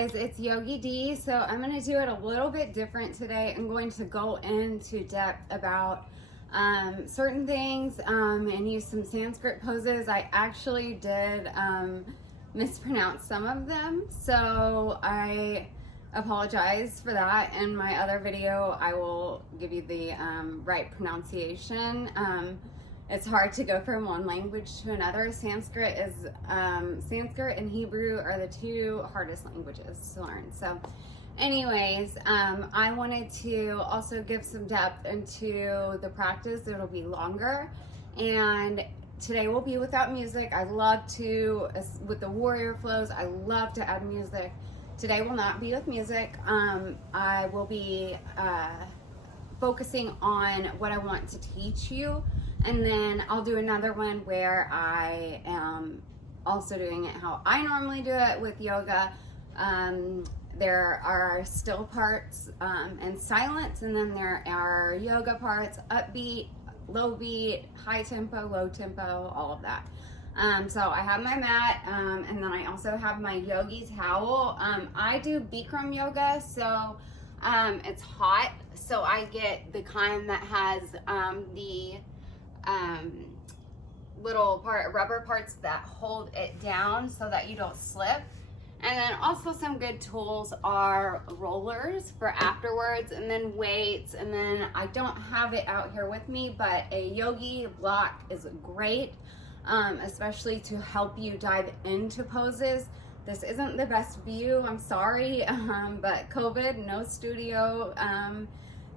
guys, it's Yogi D. So I'm going to do it a little bit different today. I'm going to go into depth about certain things and use some Sanskrit poses. I actually did mispronounce some of them, so I apologize for that. In my other video, I will give you the right pronunciation. It's hard to go from one language to another. Sanskrit and Hebrew are the two hardest languages to learn. So anyways, I wanted to also give some depth into the practice. It'll be longer, and today will be without music. I love to, with the warrior flows, I love to add music. Today will not be with music. I will be focusing on what I want to teach you. And then I'll do another one where I am also doing it how I normally do it with yoga. There are still parts and silence, and then there are yoga parts, upbeat, low beat, high tempo, low tempo, all of that. So I have my mat, and then I also have my yogi towel. I do Bikram yoga, so it's hot, so I get the kind that has the little rubber parts that hold it down so that you don't slip. And then also some good tools are rollers for afterwards, and then weights. And then I don't have it out here with me, but a yogi block is great, especially to help you dive into poses. This isn't the best view, I'm sorry, but COVID, no studio.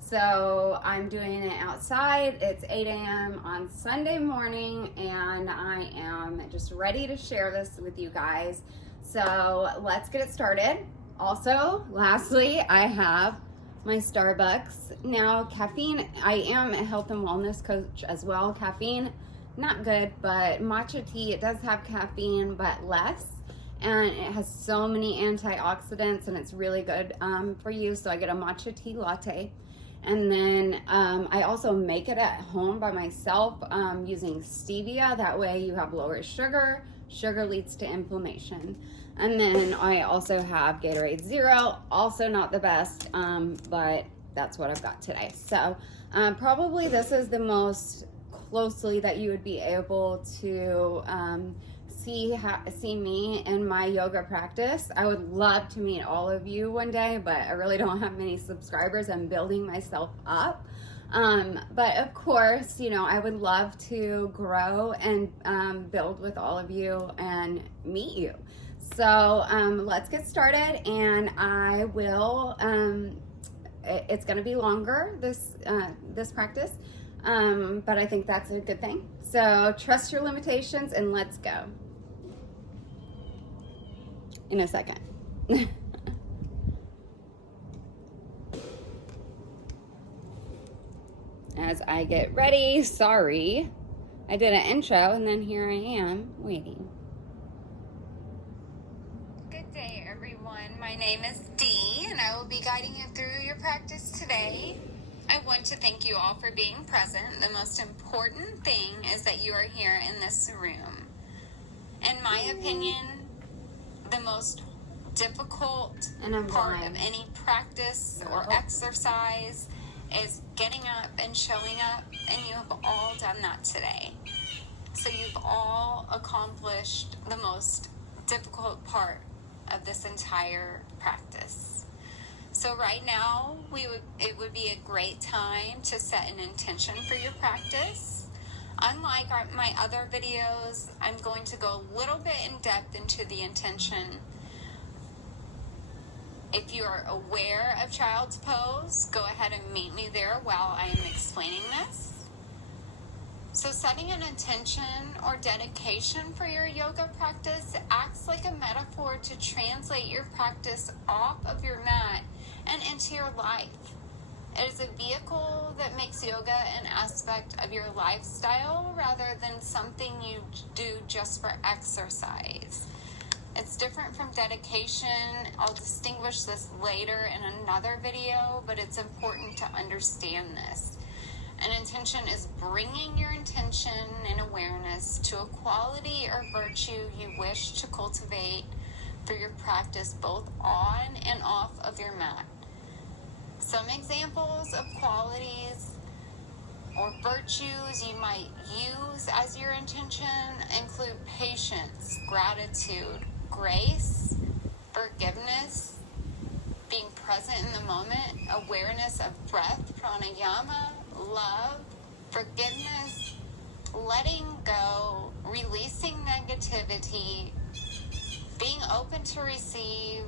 So I'm doing it outside. It's 8 a.m. on Sunday morning, and I am just ready to share this with you guys. So let's get it started. Also, lastly, I have my Starbucks. Now, caffeine, I am a health and wellness coach as well. Caffeine, not good, but matcha tea, it does have caffeine, but less. And it has so many antioxidants, and it's really good for you. So I get a matcha tea latte. And then I also make it at home by myself using stevia. That way you have lower sugar. Sugar leads to inflammation. And then I also have Gatorade Zero, also not the best, but that's what I've got today. So probably this is the most closely that you would be able to see me in my yoga practice. I would love to meet all of you one day, but I really don't have many subscribers. I'm building myself up. But of course, you know, I would love to grow and build with all of you and meet you. So let's get started, and I will, it's going to be longer, this practice, but I think that's a good thing. So trust your limitations, and let's go. In a second. As I get ready, sorry, I did an intro and then here I am waiting. Good day, everyone. My name is Dee, and I will be guiding you through your practice today. I want to thank you all for being present. The most important thing is that you are here in this room. In my opinion, the most difficult part of any practice or exercise is getting up and showing up, and you have all done that today. So you've all accomplished the most difficult part of this entire practice. So right now, it would be a great time to set an intention for your practice. Unlike my other videos, I'm going to go a little bit in depth into the intention. If you are aware of child's pose, go ahead and meet me there while I am explaining this. So setting an intention or dedication for your yoga practice acts like a metaphor to translate your practice off of your mat and into your life. It is a vehicle that makes yoga an aspect of your lifestyle rather than something you do just for exercise. It's different from dedication. I'll distinguish this later in another video, but it's important to understand this. An intention is bringing your intention and awareness to a quality or virtue you wish to cultivate through your practice both on and off of your mat. Some examples of qualities or virtues you might use as your intention include patience, gratitude, grace, forgiveness, being present in the moment, awareness of breath, pranayama, love, forgiveness, letting go, releasing negativity, being open to receive,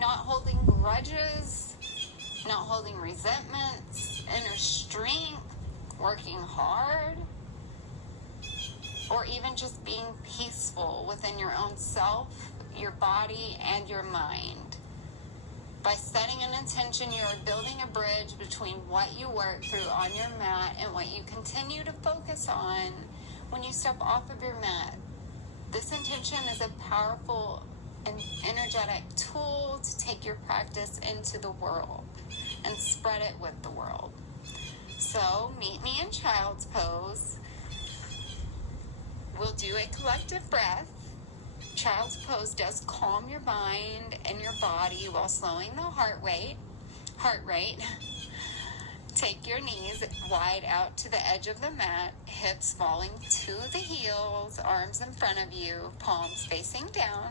not holding grudges, not holding resentments, inner strength, working hard, or even just being peaceful within your own self, your body, and your mind. By setting an intention, you are building a bridge between what you work through on your mat and what you continue to focus on when you step off of your mat. This intention is a powerful and energetic tool to take your practice into the world and spread it with the world. So, meet me in child's pose. We'll do a collective breath. Child's pose does calm your mind and your body while slowing the heart rate. Take your knees wide out to the edge of the mat, hips falling to the heels, arms in front of you, palms facing down,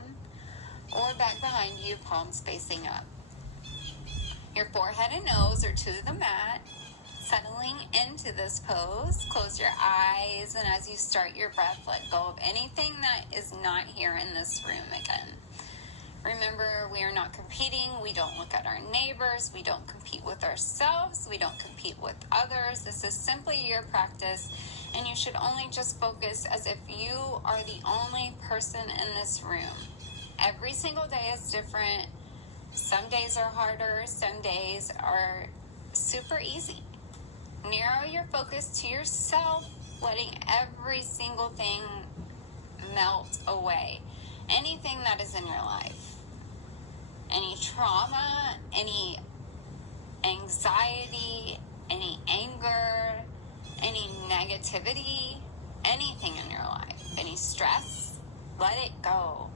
or back behind you, palms facing up. Your forehead and nose are to the mat. Settling into this pose, close your eyes, and as you start your breath, let go of anything that is not here in this room again. Remember, we are not competing. We don't look at our neighbors. We don't compete with ourselves. We don't compete with others. This is simply your practice, and you should only just focus as if you are the only person in this room. Every single day is different. Some days are harder. Some days are super easy. Narrow your focus to yourself, letting every single thing melt away. Anything that is in your life. Any trauma, any anxiety, any anger, any negativity, anything in your life, any stress, let it go.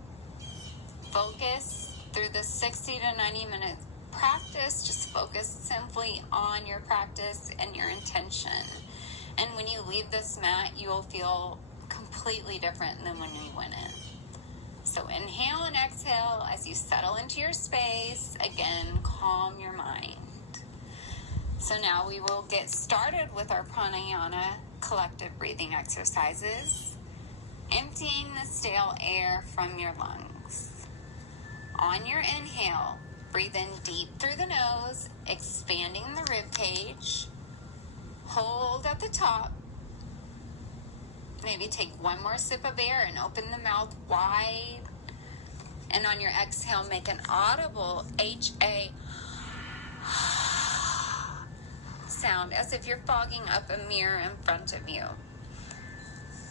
Focus through the 60 to 90 minutes practice, just focus simply on your practice and your intention. And when you leave this mat, you will feel completely different than when you went in. So inhale and exhale as you settle into your space. Again, calm your mind. So now we will get started with our pranayama collective breathing exercises, emptying the stale air from your lungs. On your inhale, breathe in deep through the nose, expanding the rib cage. Hold at the top. Maybe take one more sip of air and open the mouth wide. And on your exhale, make an audible H-A sound as if you're fogging up a mirror in front of you.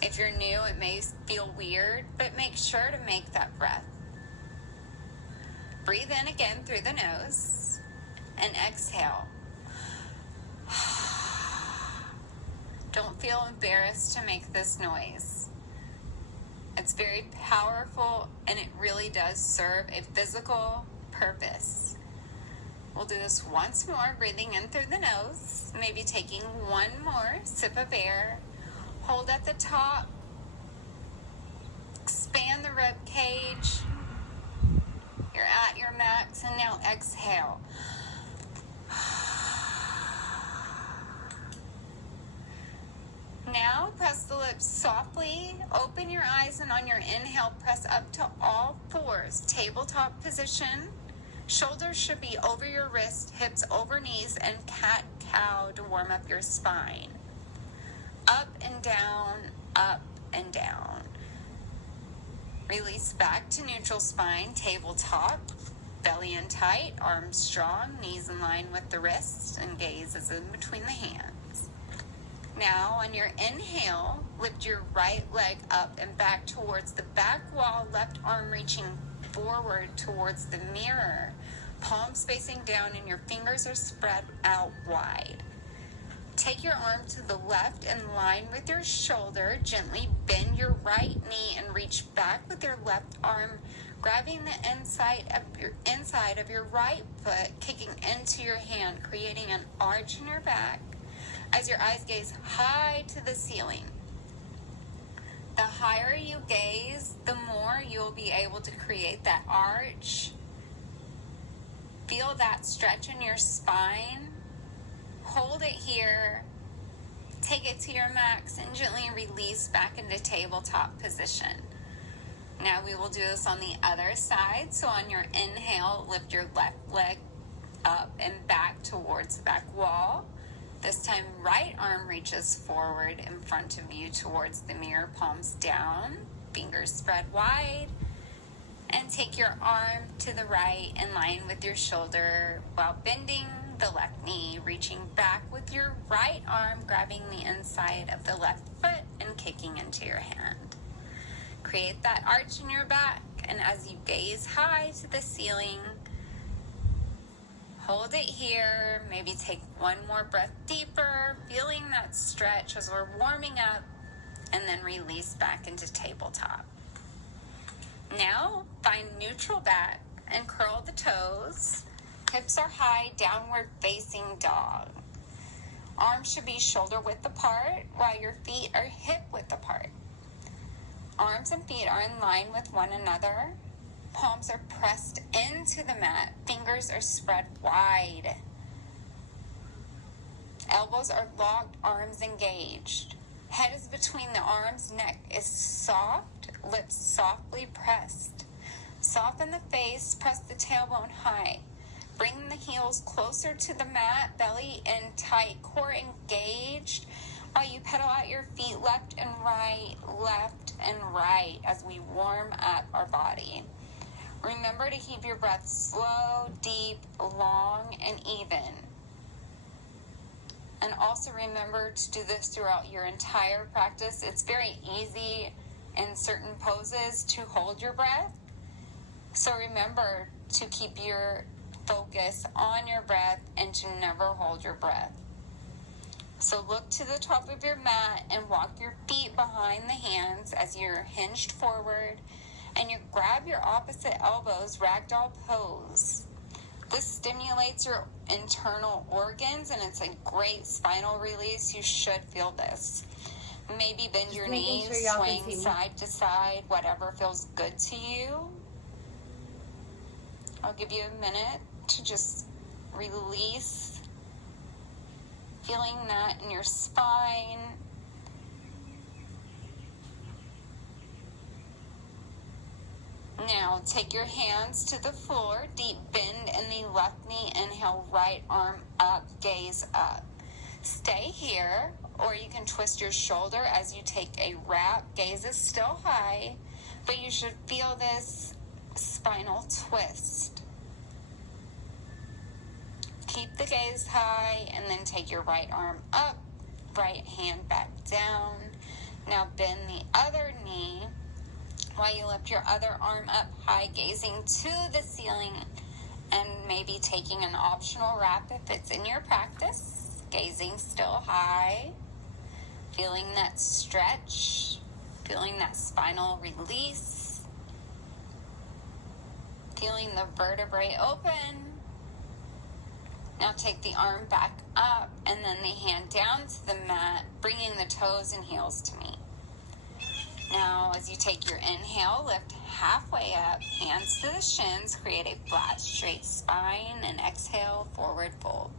If you're new, it may feel weird, but make sure to make that breath. Breathe in again through the nose and exhale. Don't feel embarrassed to make this noise. It's very powerful and it really does serve a physical purpose. We'll do this once more, breathing in through the nose, maybe taking one more sip of air. Hold at the top. Expand the rib cage. You're at your max, and now exhale. Now press the lips softly, open your eyes, and on your inhale, press up to all fours. Tabletop position. Shoulders should be over your wrist, hips over knees, and cat-cow to warm up your spine. Up and down, up and down. Release back to neutral spine, tabletop, belly in tight, arms strong, knees in line with the wrists, and gaze is in between the hands. Now, on your inhale, lift your right leg up and back towards the back wall, left arm reaching forward towards the mirror, palms facing down, and your fingers are spread out wide. Take your arm to the left in line with your shoulder. Gently bend your right knee and reach back with your left arm, grabbing the inside of your right foot, kicking into your hand, creating an arch in your back as your eyes gaze high to the ceiling. The higher you gaze, the more you'll be able to create that arch. Feel that stretch in your spine. Hold it here. Take it to your max and gently release back into tabletop position. Now we will do this on the other side. So on your inhale, lift your left leg up and back towards the back wall. This time, right arm reaches forward in front of you towards the mirror, palms down, fingers spread wide. And take your arm to the right in line with your shoulder while bending the left knee, reaching back with your right arm, grabbing the inside of the left foot and kicking into your hand. Create that arch in your back, and as you gaze high to the ceiling, hold it here. Maybe take one more breath deeper, feeling that stretch as we're warming up, and then release back into tabletop. Now, find neutral back and curl the toes. Hips are high, downward facing dog. Arms should be shoulder width apart while your feet are hip width apart. Arms and feet are in line with one another. Palms are pressed into the mat. Fingers are spread wide. Elbows are locked, arms engaged. Head is between the arms, neck is soft, lips softly pressed. Soften the face, press the tailbone high. Bring the heels closer to the mat, belly in tight, core engaged, while you pedal out your feet left and right as we warm up our body. Remember to keep your breath slow, deep, long, and even. And also remember to do this throughout your entire practice. It's very easy in certain poses to hold your breath. So remember to keep your focus on your breath and to never hold your breath. So look to the top of your mat and walk your feet behind the hands as you're hinged forward, and you grab your opposite elbows, ragdoll pose. This stimulates your internal organs and it's a great spinal release. You should feel this. Maybe bend your knees, swing side to side, whatever feels good to you. I'll give you a minute to just release, feeling that in your spine. Now take your hands to the floor, deep bend in the left knee, inhale, right arm up, gaze up. Stay here, or you can twist your shoulder as you take a wrap. Gaze is still high, but you should feel this spinal twist. Keep the gaze high, and then take your right arm up, right hand back down. Now bend the other knee while you lift your other arm up high, gazing to the ceiling, and maybe taking an optional wrap if it's in your practice. Gazing still high, feeling that stretch, feeling that spinal release, feeling the vertebrae open. Now take the arm back up and then the hand down to the mat, bringing the toes and heels to meet. Now, as you take your inhale, lift halfway up, hands to the shins, create a flat, straight spine, and exhale, forward fold.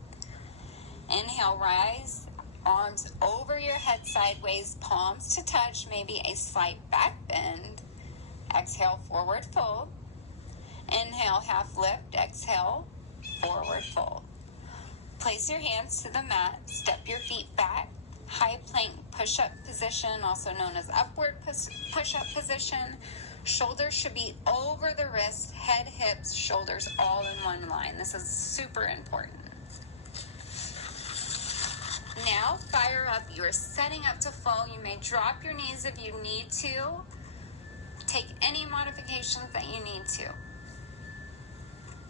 Inhale, rise, arms over your head sideways, palms to touch, maybe a slight back bend. Exhale, forward fold. Inhale, half lift, exhale, forward fold. Place your hands to the mat, step your feet back. High plank push-up position, also known as upward push-up position. Shoulders should be over the wrist, head, hips, shoulders all in one line. This is super important. Now fire up. You are setting up to flow. You may drop your knees if you need to. Take any modifications that you need to.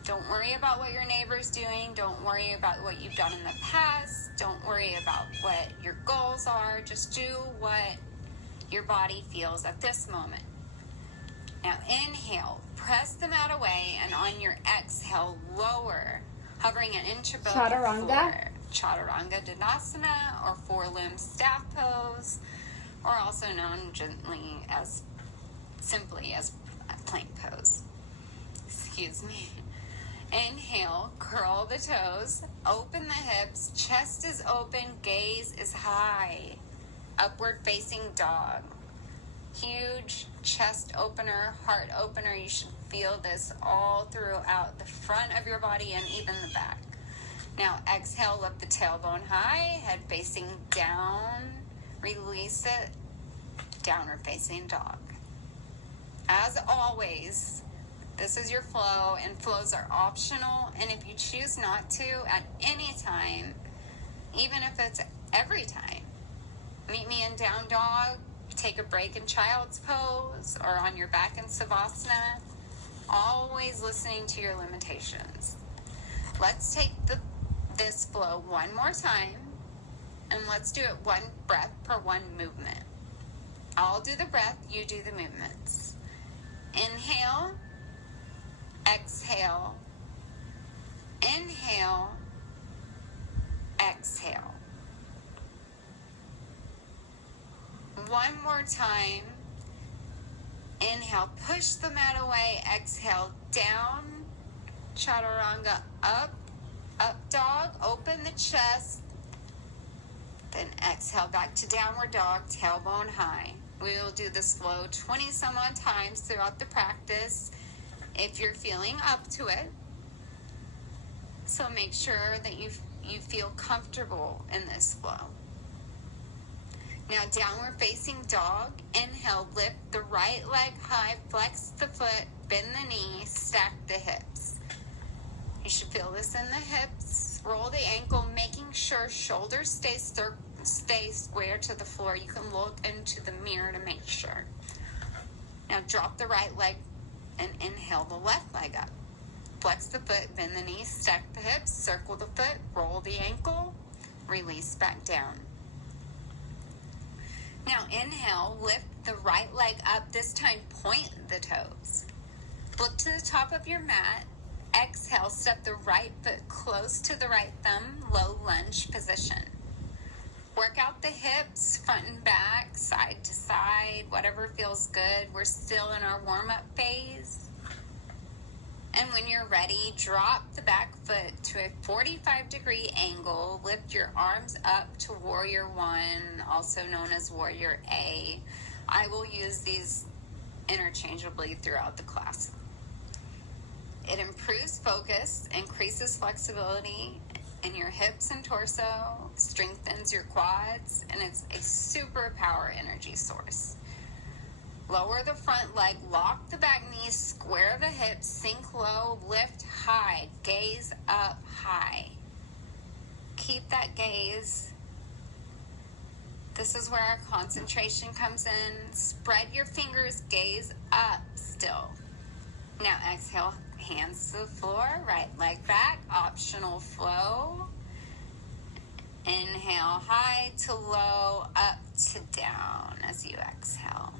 Don't worry about what your neighbor's doing. Don't worry about what you've done in the past. Don't worry about what your goals are. Just do what your body feels at this moment. Now inhale, press the mat away, and on your exhale, lower, hovering an inch above the Chaturanga. floor. Chaturanga Dandasana, or four-limb staff pose, or also known gently as simply as plank pose. Excuse me. Inhale, curl the toes, open the hips, chest is open, gaze is high. Upward facing dog. Huge chest opener, heart opener. You should feel this all throughout the front of your body and even the back. Now exhale, lift the tailbone high, head facing down, release it, downward facing dog. As always, this is your flow, and flows are optional, and if you choose not to at any time, even if it's every time, meet me in down dog, take a break in child's pose, or on your back in savasana, always listening to your limitations. Let's take this flow one more time, and let's do it one breath per one movement. I'll do the breath, you do the movements. Inhale, exhale, inhale, exhale. One more time. Inhale, push the mat away, exhale, down, chaturanga, up dog, open the chest, then exhale back to downward dog, tailbone high. We will do this flow 20 some odd times throughout the practice if you're feeling up to it. So make sure that you feel comfortable in this flow. Now downward facing dog, inhale, lift the right leg high, flex the foot, bend the knee, stack the hips. You should feel this in the hips. Roll the ankle, making sure shoulders stay square to the floor. You can look into the mirror to make sure. Now drop the right leg and inhale the left leg up. Flex the foot, bend the knee, stack the hips, circle the foot, roll the ankle, release back down. Now inhale, lift the right leg up, this time point the toes. Look to the top of your mat. Exhale, step the right foot close to the right thumb, low lunge position. Work out the hips, front and back, side to side, whatever feels good. We're still in our warm-up phase. And when you're ready, drop the back foot to a 45-degree angle. Lift your arms up to Warrior One, also known as Warrior A. I will use these interchangeably throughout the class. It improves focus, increases flexibility in your hips and torso, strengthens your quads, and it's a super power energy source. Lower the front leg, lock the back knees, square the hips, sink low, lift high, gaze up high. Keep that gaze. This is where our concentration comes in. Spread your fingers, gaze up still. Now exhale, hands to the floor, right leg back, optional flow. Inhale, high to low, up to down as you exhale.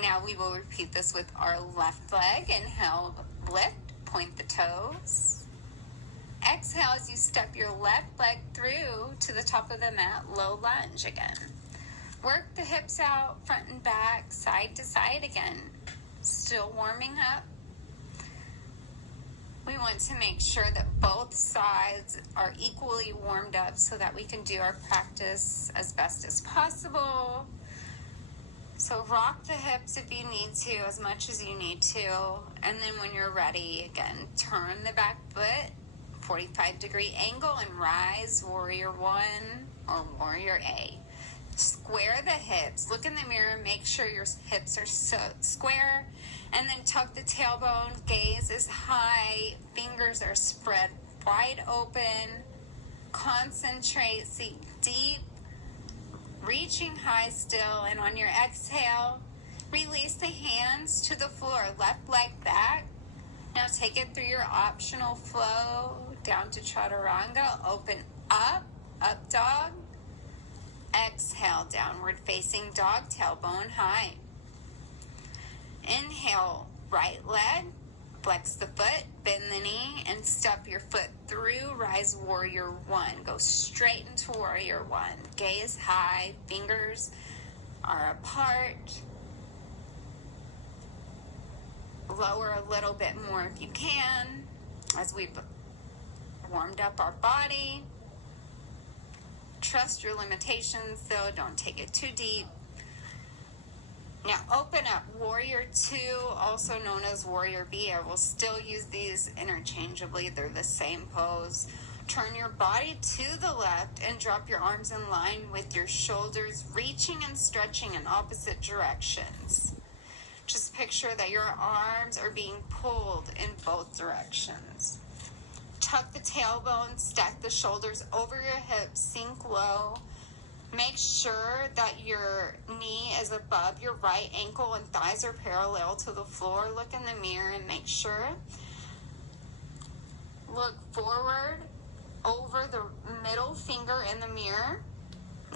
Now we will repeat this with our left leg. Inhale, lift, point the toes. Exhale as you step your left leg through to the top of the mat, low lunge again. Work the hips out, front and back, side to side again. Still warming up. We want to make sure that both sides are equally warmed up so that we can do our practice as best as possible. So rock the hips if you need to, as much as you need to. And then when you're ready, again, turn the back foot, 45-degree angle, and rise, Warrior One or Warrior A. Square the hips. Look in the mirror, make sure your hips are square. And then tuck the tailbone, gaze is high, fingers are spread wide open. Concentrate, seek deep, reaching high still, and on your exhale, release the hands to the floor, left leg back. Now take it through your optional flow, down to chaturanga, open up dog. Exhale, downward facing dog, tailbone high. Inhale, right leg, flex the foot, bend the knee, and step your foot through Rise Warrior 1. Go straight into Warrior 1. Gaze high, fingers are apart. Lower a little bit more if you can as we've warmed up our body. Trust your limitations though, don't take it too deep. Now open up Warrior 2, also known as Warrior B. I will still use these interchangeably, they're the same pose. Turn your body to the left and drop your arms in line with your shoulders, reaching and stretching in opposite directions. Just picture that your arms are being pulled in both directions. Tuck the tailbone, stack the shoulders over your hips, sink low. Make sure that your knee is above your right ankle and thighs are parallel to the floor. Look in the mirror and make sure. Look forward over the middle finger in the mirror.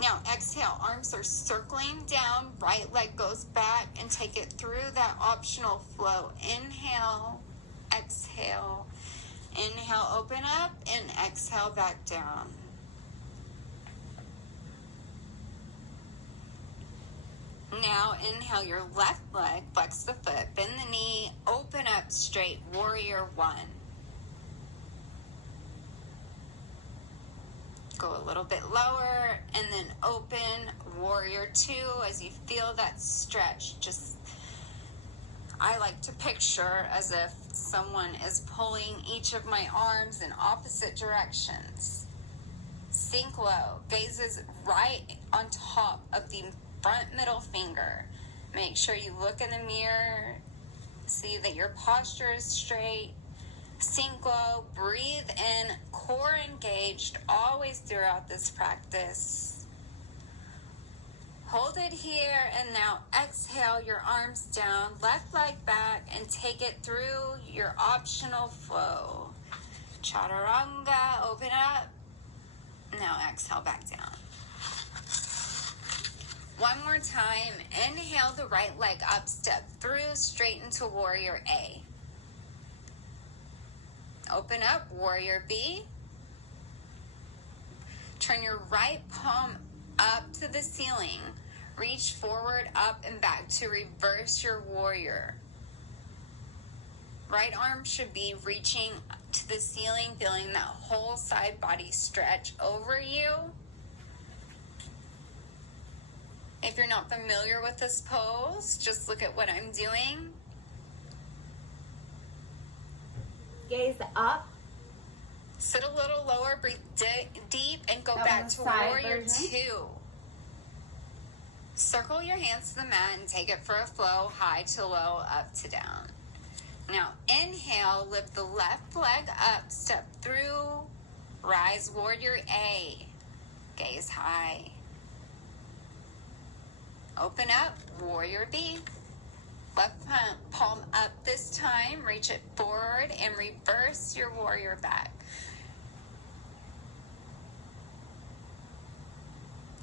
Now exhale, arms are circling down, right leg goes back, and take it through that optional flow. Inhale, exhale. Inhale, open up, and exhale back down. Now inhale your left leg, flex the foot, bend the knee, open up straight, Warrior 1. Go a little bit lower, and then open, Warrior 2. As you feel that stretch, I like to picture as if someone is pulling each of my arms in opposite directions. Sink low, gazes right on top of the front middle finger. Make sure you look in the mirror, see that your posture is straight. Sink low, breathe in, core engaged always throughout this practice. Hold it here, and now exhale your arms down, left leg back, and take it through your optional flow. Chaturanga, open up. Now exhale back down. One more time, inhale the right leg up, step through, straight into Warrior A. Open up, Warrior B. Turn your right palm up to the ceiling. Reach forward, up, and back to reverse your warrior. Right arm should be reaching to the ceiling, feeling that whole side body stretch over you. If you're not familiar with this pose, just look at what I'm doing. Gaze up. Sit a little lower, breathe deep, and go That back was to the side Warrior version. 2. Circle your hands to the mat and take it for a flow, high to low, up to down. Now inhale, lift the left leg up, step through, rise Warrior A. Gaze high. Open up, Warrior B. Left palm up this time, reach it forward and reverse your warrior back.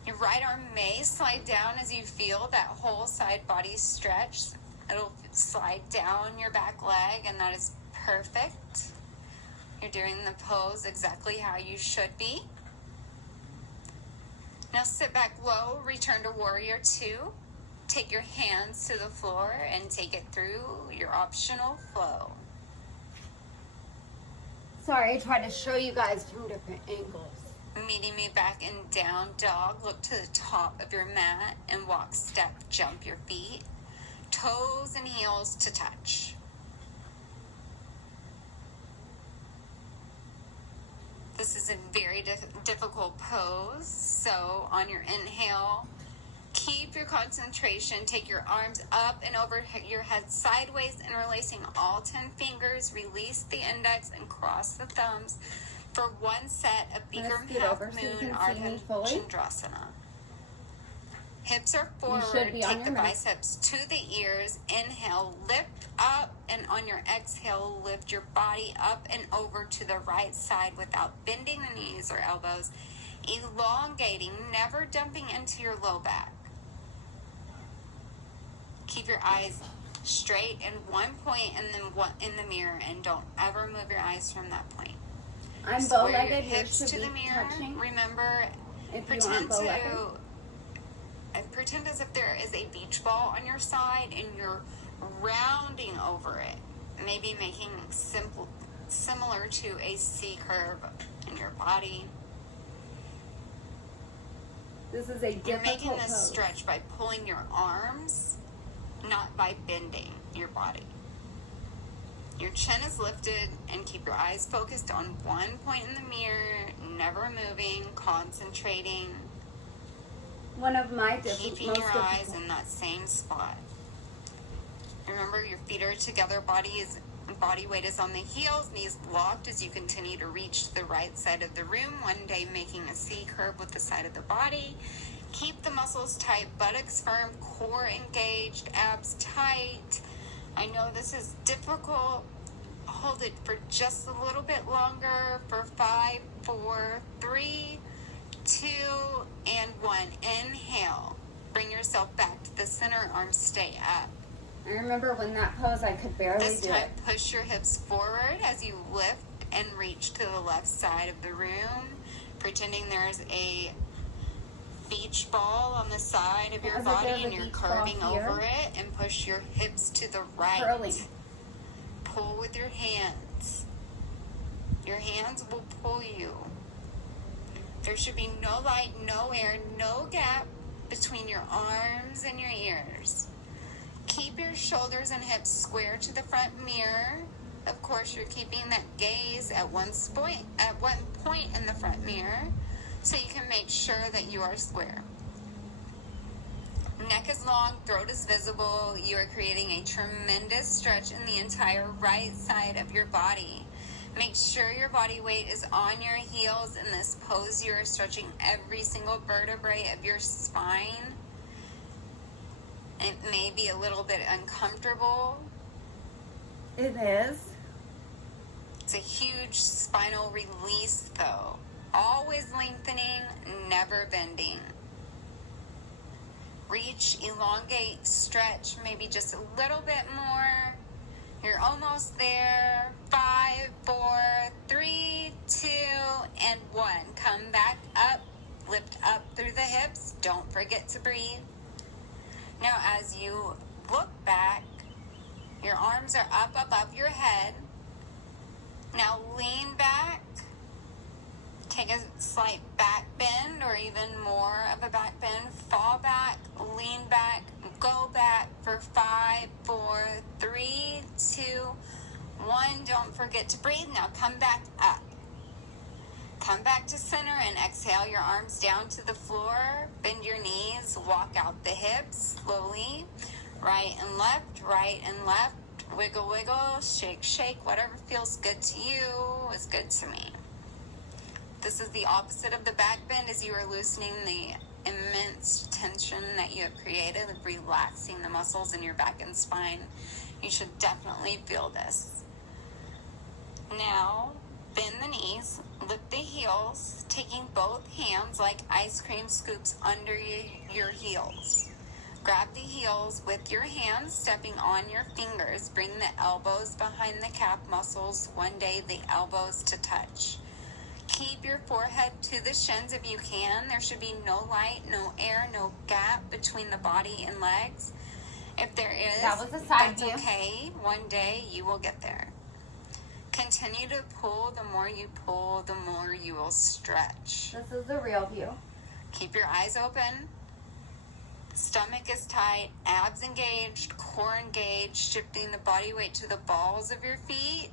Your right arm may slide down as you feel that whole side body stretch. It'll slide down your back leg, and that is perfect. You're doing the pose exactly how you should be. Now sit back low, return to Warrior 2. Take your hands to the floor and take it through your optional flow. Sorry, I tried to show you guys from different angles. Meeting me back in down dog, look to the top of your mat and walk, step, jump your feet, toes and heels to touch. This is a very difficult pose, so on your inhale, keep your concentration. Take your arms up and over your head sideways, interlacing all 10 fingers. Release the index and cross the thumbs for one set of Bikram half moon Ardha Chandrasana. Hips are forward. Take the biceps to the ears. Inhale, lift up, and on your exhale, lift your body up and over to the right side without bending the knees or elbows, elongating, never dumping into your low back. Keep your eyes straight in one point and then one in the mirror, and don't ever move your eyes from that point. I'm Square your bow-legged. hips Yours to should the be mirror. touching. Remember, If you aren't bow-legged. pretend as if there is a beach ball on your side and you're rounding over it, maybe making similar to a C curve in your body. This is a difficult You're making this pose. stretch by pulling your arms, not by bending your body. Your chin is lifted, and keep your eyes focused on one point in the mirror, never moving, concentrating. One of my Keeping most your difficult. eyes in that same spot. Remember, your feet are together, body weight is on the heels, knees locked as you continue to reach the right side of the room, one day making a C curve with the side of the body. Keep the muscles tight, buttocks firm, core engaged, abs tight. I know this is difficult. Hold it for just a little bit longer for 5, 4, 3, 2, and 1. Inhale. Bring yourself back to the center. Arms stay up. I remember when that pose, I could barely This do time, it. push your hips forward as you lift and reach to the left side of the room, pretending there's a beach ball on the side of your As if body there's a and you're beach ball curving here. over it, and push your hips to the right. Curling. Pull with your hands. Your hands will pull you. There should be no light, no air, no gap between your arms and your ears. Keep your shoulders and hips square to the front mirror. Of course, you're keeping that gaze at one point in the front mirror, so you can make sure that you are square. Neck is long, throat is visible. You are creating a tremendous stretch in the entire right side of your body. Make sure your body weight is on your heels in this pose. You are stretching every single vertebrae of your spine. It may be a little bit uncomfortable. It is. It's a huge spinal release, though. Always lengthening, never bending. Reach, elongate, stretch, maybe just a little bit more. You're almost there. 5, 4, 3, 2, and 1. Come back up. Lift up through the hips. Don't forget to breathe. Now, as you look back, your arms are up above your head. Now lean back. Take a slight back bend, or even more of a back bend. Fall back, lean back, go back for 5, 4, 3, 2, 1. Don't forget to breathe. Now come back up. Come back to center and exhale your arms down to the floor. Bend your knees, walk out the hips slowly. Right and left, right and left. Wiggle, wiggle, shake, shake. Whatever feels good to you is good to me. This is the opposite of the back bend, as you are loosening the immense tension that you have created, relaxing the muscles in your back and spine. You should definitely feel this. Now, bend the knees, lift the heels, taking both hands like ice cream scoops under your heels. Grab the heels with your hands, stepping on your fingers. Bring the elbows behind the calf muscles. One day, the elbows to touch. Keep your forehead to the shins if you can. There should be no light, no air, no gap between the body and legs. If there is, That was a side that's view. okay. One day you will get there. Continue to pull. The more you pull, the more you will stretch. This is the real view. Keep your eyes open. Stomach is tight, abs engaged, core engaged, shifting the body weight to the balls of your feet.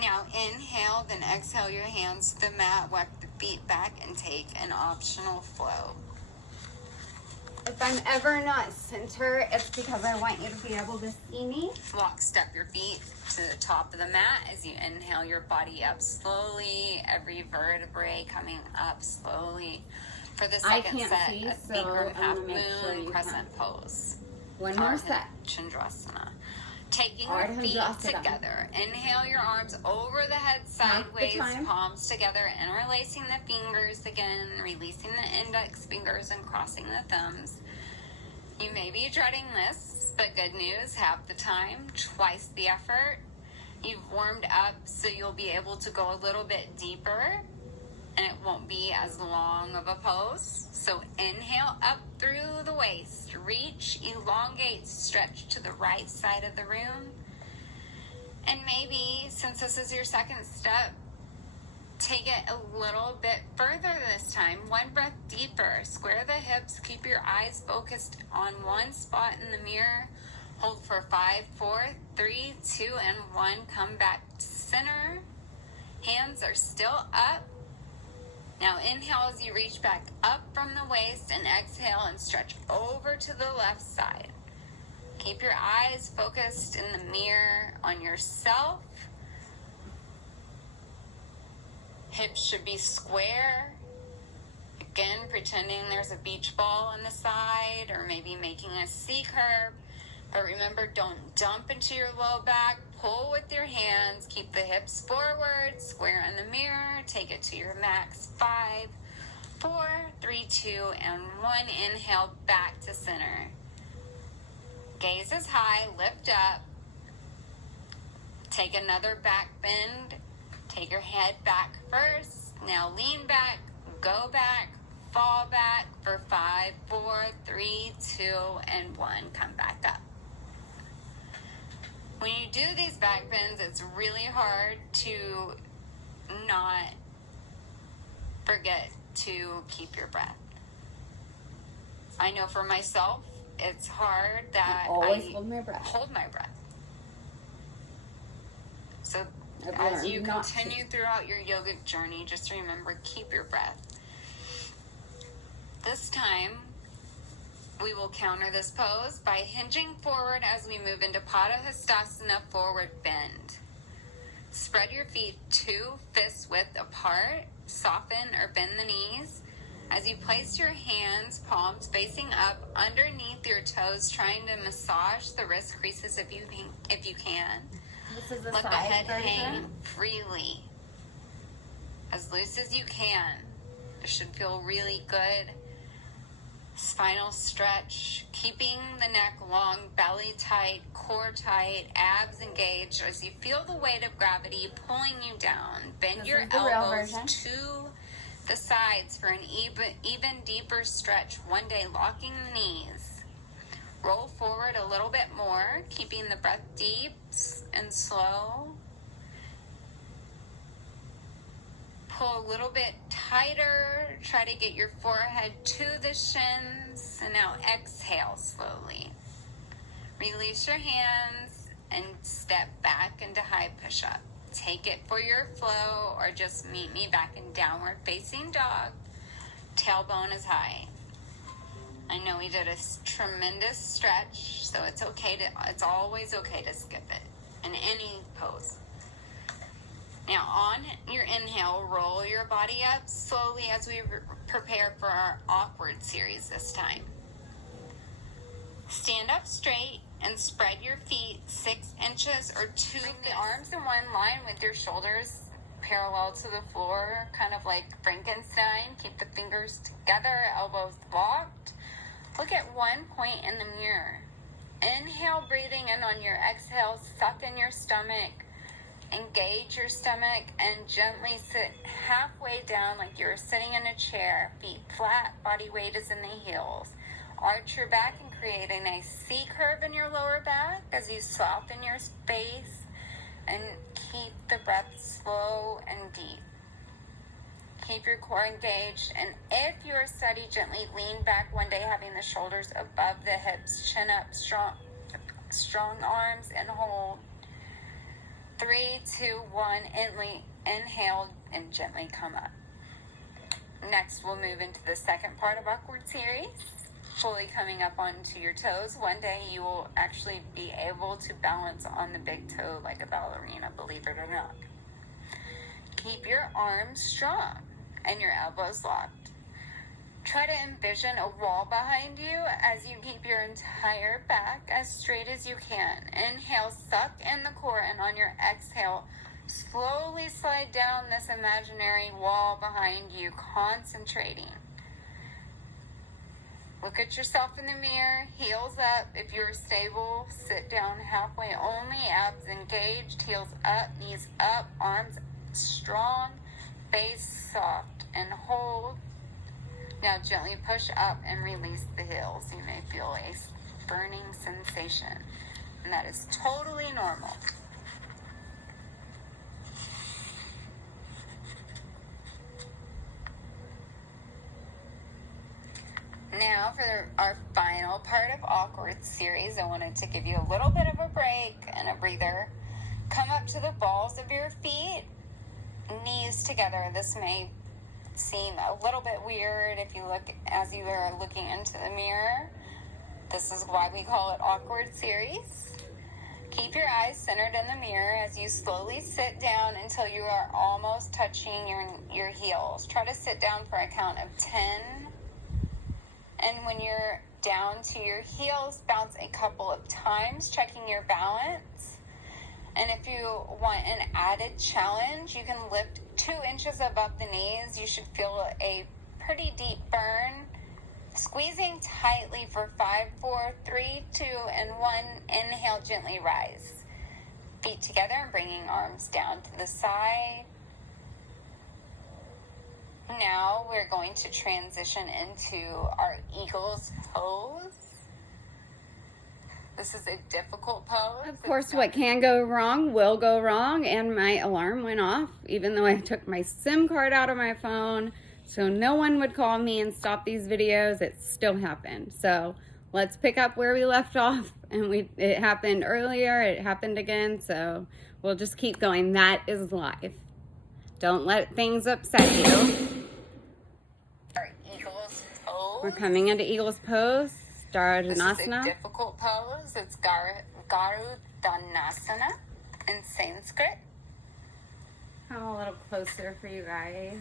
Now inhale, then exhale your hands to the mat, walk the feet back, and take an optional flow. If I'm ever not center, it's because I want you to be able to see me. Walk, step your feet to the top of the mat as you inhale your body up slowly, every vertebrae coming up slowly for the second can't set see, of so Bikram I'm half gonna make sure moon you crescent pose. One more Or set. Chandrasana. Taking Alright, your I'm feet exhausted. together. Inhale your arms over the head sideways, palms together, interlacing the fingers again, releasing the index fingers and crossing the thumbs. You may be dreading this, but good news, half the time, twice the effort. You've warmed up, so you'll be able to go a little bit deeper, and it won't be as long of a pose. So inhale up through the waist, reach, elongate, stretch to the right side of the room. And maybe, since this is your second step, take it a little bit further this time. One breath deeper, square the hips, keep your eyes focused on one spot in the mirror. Hold for 5, 4, 3, 2, and 1. Come back to center. Hands are still up. Now inhale as you reach back up from the waist, and exhale and stretch over to the left side. Keep your eyes focused in the mirror on yourself. Hips should be square. Again, pretending there's a beach ball on the side, or maybe making a C curve. But remember, don't dump into your low back. Pull with your hands. Keep the hips forward, square in the mirror. Take it to your max. 5, 4, 3, 2, and 1. Inhale, back to center. Gaze is high, lift up. Take another back bend. Take your head back first. Now lean back, go back, fall back for 5, 4, 3, 2, and 1. Come back up. When you do these back bends, it's really hard to not forget to keep your breath. I know for myself, it's hard that Always hold my breath. Hold my breath. So as you continue throughout your yogic journey, just remember, keep your breath. This time, we will counter this pose by hinging forward as we move into Padahastasana, forward bend. Spread your feet 2 fist width apart. Soften or bend the knees. As you place your hands, palms facing up, underneath your toes, trying to massage the wrist creases if you can. This is the Let the side head hang version. freely, as loose as you can. It should feel really good. Spinal stretch, keeping the neck long, belly tight, core tight, abs engaged as you feel the weight of gravity pulling you down. Bend your elbows to the sides for an even deeper stretch. One day, locking the knees. Roll forward a little bit more, keeping the breath deep and slow. Pull a little bit tighter. Try to get your forehead to the shins. And now exhale slowly. Release your hands and step back into high push-up. Take it for your flow, or just meet me back in downward facing dog. Tailbone is high. I know we did a tremendous stretch, so it's always okay to skip it in any pose. Now on your inhale, roll your body up slowly as we prepare for our awkward series this time. Stand up straight and spread your feet 6 inches or 2. Bring the arms in one line with your shoulders parallel to the floor, kind of like Frankenstein. Keep the fingers together, elbows locked. Look at one point in the mirror. Inhale, breathing in on your exhale, suck in your stomach. Engage your stomach and gently sit halfway down like you're sitting in a chair. Feet flat, body weight is in the heels. Arch your back and create a nice C curve in your lower back as you soften your space, and keep the breath slow and deep. Keep your core engaged, and if you are steady, gently lean back one day, having the shoulders above the hips, chin up, strong arms, and hold. 3, 2, 1, inhale and gently come up. Next, we'll move into the second part of Awkward Series, fully coming up onto your toes. One day you will actually be able to balance on the big toe like a ballerina, believe it or not. Keep your arms strong and your elbows locked. Try to envision a wall behind you as you keep your entire back as straight as you can. Inhale, suck in the core, and on your exhale, slowly slide down this imaginary wall behind you, concentrating. Look at yourself in the mirror, heels up. If you're stable, sit down halfway only, abs engaged, heels up, knees up, arms strong, base soft, and hold. Now gently push up and release the heels. You may feel a burning sensation, and that is totally normal. Now for our final part of Awkward series, I wanted to give you a little bit of a break and a breather. Come up to the balls of your feet, knees together. This may seem a little bit weird if you look as you are looking into the mirror. This is why we call it Awkward series. Keep your eyes centered in the mirror as you slowly sit down until you are almost touching your heels. Try to sit down for a count of 10. And when you're down to your heels, bounce a couple of times, checking your balance. And if you want an added challenge, you can lift 2 inches above the knees. You should feel a pretty deep burn. Squeezing tightly for 5, 4, 3, 2, and 1. Inhale, gently rise. Feet together and bringing arms down to the side. Now we're going to transition into our eagle's pose. This is a difficult pose. Of course, what can go wrong will go wrong, and my alarm went off, even though I took my SIM card out of my phone, so no one would call me and stop these videos. It still happened. So let's pick up where we left off, and it happened earlier, it happened again, so we'll just keep going. That is life. Don't let things upset you. Our eagle's pose. We're coming into eagle's pose. This is a Asana. difficult pose. It's Garudhanasana in Sanskrit. Come a little closer for you guys.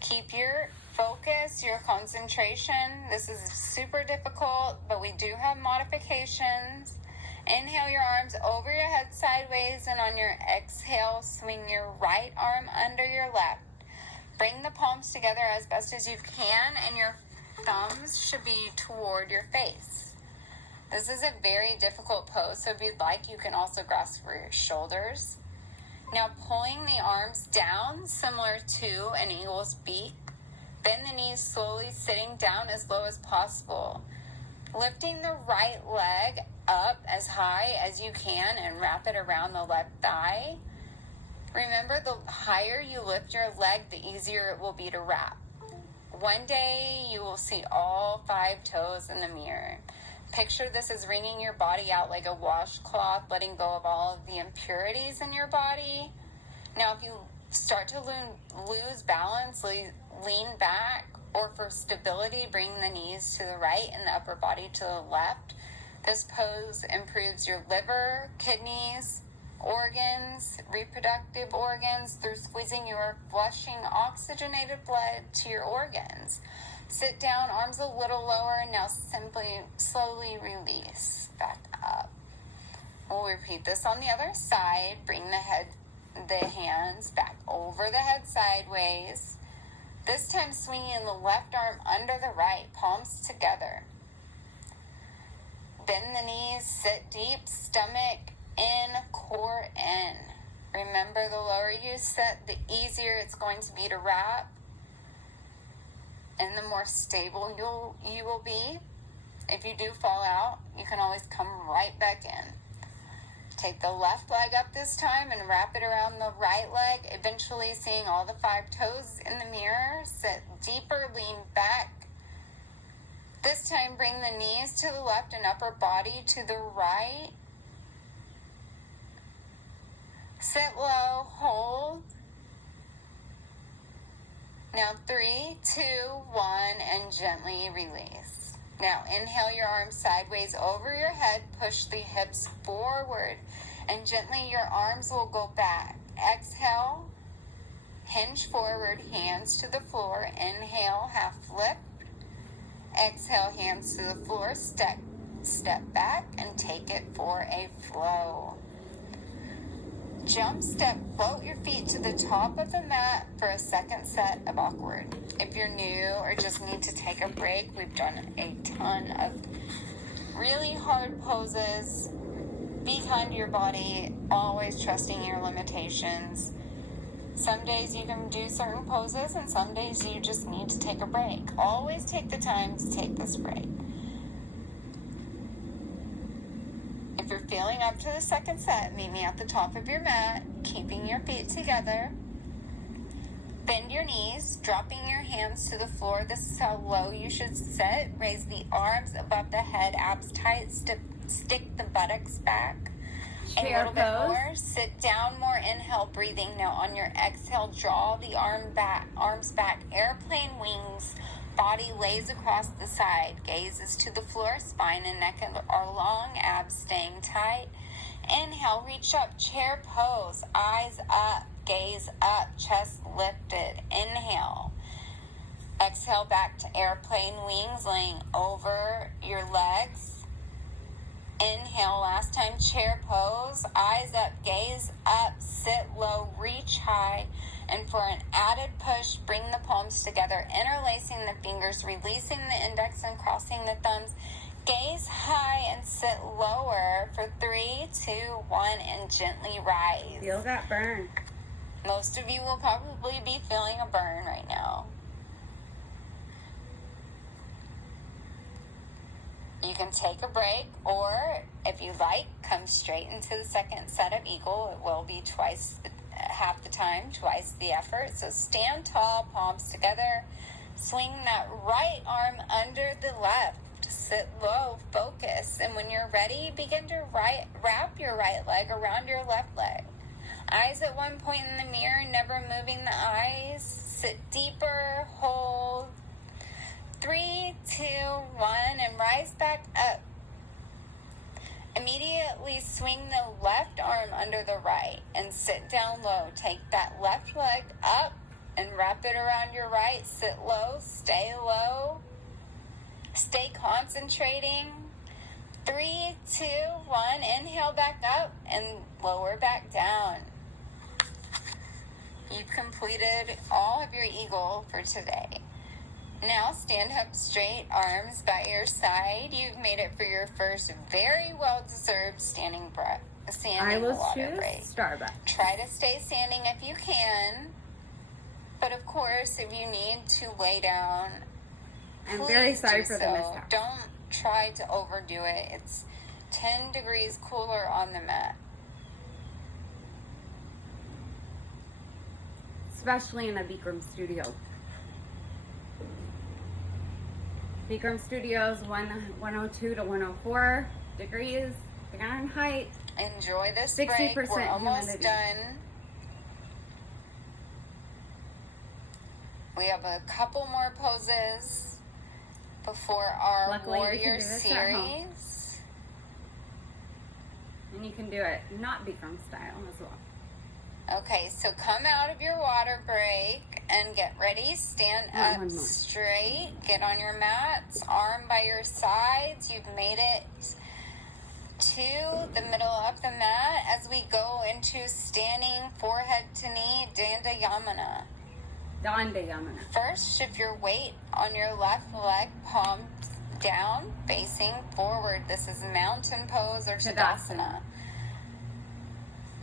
Keep your focus, your concentration. This is super difficult, but we do have modifications. Inhale your arms over your head sideways, and on your exhale, swing your right arm under your left. Bring the palms together as best as you can, and your thumbs should be toward your face. This is a very difficult pose, so if you'd like, you can also grasp for your shoulders. Now pulling the arms down, similar to an eagle's beak. Bend the knees slowly, sitting down as low as possible. Lifting the right leg up as high as you can and wrap it around the left thigh. Remember, the higher you lift your leg, the easier it will be to wrap. One day you will see all 5 toes in the mirror. Picture this as wringing your body out like a washcloth, letting go of all of the impurities in your body. Now, if you start to lose balance, lean back, or for stability, bring the knees to the right and the upper body to the left. This pose improves your liver, kidneys, organs, reproductive organs through squeezing your flushing oxygenated blood to your organs. Sit down, arms a little lower, and now simply slowly release back up. We'll repeat this on the other side. Bring the hands back over the head sideways. This time swinging the left arm under the right, palms together. Bend the knees, sit deep, stomach in, core in. Remember, the lower you sit, the easier it's going to be to wrap, and the more stable you will be. If you do fall out, you can always come right back in. Take the left leg up this time and wrap it around the right leg, eventually seeing all the 5 toes in the mirror. Sit deeper, lean back. This time, bring the knees to the left and upper body to the right. Sit low, hold. Now 3, 2, 1, and gently release. Now inhale your arms sideways over your head, push the hips forward, and gently your arms will go back. Exhale, Hinge forward, hands to the floor. Inhale, half lift. Exhale, hands to the floor. Step back and take it for a flow. Jump, step, float your feet to the top of the mat for a second set of awkward. If you're new or just need to take a break, we've done a ton of really hard poses. Be kind to your body, always trusting your limitations. Some days you can do certain poses and some days you just need to take a break. Always take the time to take this break. If you're feeling up to the second set, meet me at the top of your mat, keeping your feet together. Bend your knees, dropping your hands to the floor. This is how low you should sit. Raise the arms above the head, abs tight, stick the buttocks back. A little bit more. Sit down more. Inhale, breathing. Now on your exhale, draw the arms back. Airplane wings. Body lays across the side. Gaze is to the floor. Spine and neck are long. Abs staying tight. Inhale, reach up. Chair pose. Eyes up. Gaze up. Chest lifted. Inhale. Exhale back to airplane wings, laying over your legs. Inhale, last time, chair pose. Eyes up. Gaze up. Sit low. Reach high. And for an added push, bring the palms together, interlacing the fingers, releasing the index and crossing the thumbs. Gaze high and sit lower for 3, 2, 1, and gently rise. Feel that burn. Most of you will probably be feeling a burn right now. You can take a break, or if you like, come straight into the second set of eagle. It will be half the time, twice the effort. So stand tall, palms together. Swing that right arm under the left. Sit low, focus. And when you're ready, begin to wrap your right leg around your left leg. Eyes at one point in the mirror, never moving the eyes. Sit deeper, hold. 3, 2, 1, and rise back up. Immediately swing the left arm under the right and sit down low. Take that left leg up and wrap it around your right. Sit low, stay low. Stay concentrating. 3, 2, 1, inhale back up and lower back down. You've completed all of your eagle for today. Now stand up straight, arms by your side. You've made it for your first very well-deserved standing water break. Starbucks. Try to stay standing if you can. But of course, if you need to lay down, I'm very sorry for the mishap. Don't try to overdo it. It's 10 degrees cooler on the mat. Especially in a Bikram studio. Bikram Studios, 102 to 104 degrees Fahrenheit. Enjoy this 60% break. We're almost humidity. done. We have a couple more poses before our Luckily, we can warrior do this at home. series. And you can do it not Bikram style as well. Okay, so come out of your water break and get ready. Stand up straight. Get on your mats, arm by your sides. You've made it to the middle of the mat as we go into standing forehead to knee Dandayamana. Dandayamana. First, shift your weight on your left leg, palms down, facing forward. This is mountain pose or Tadasana.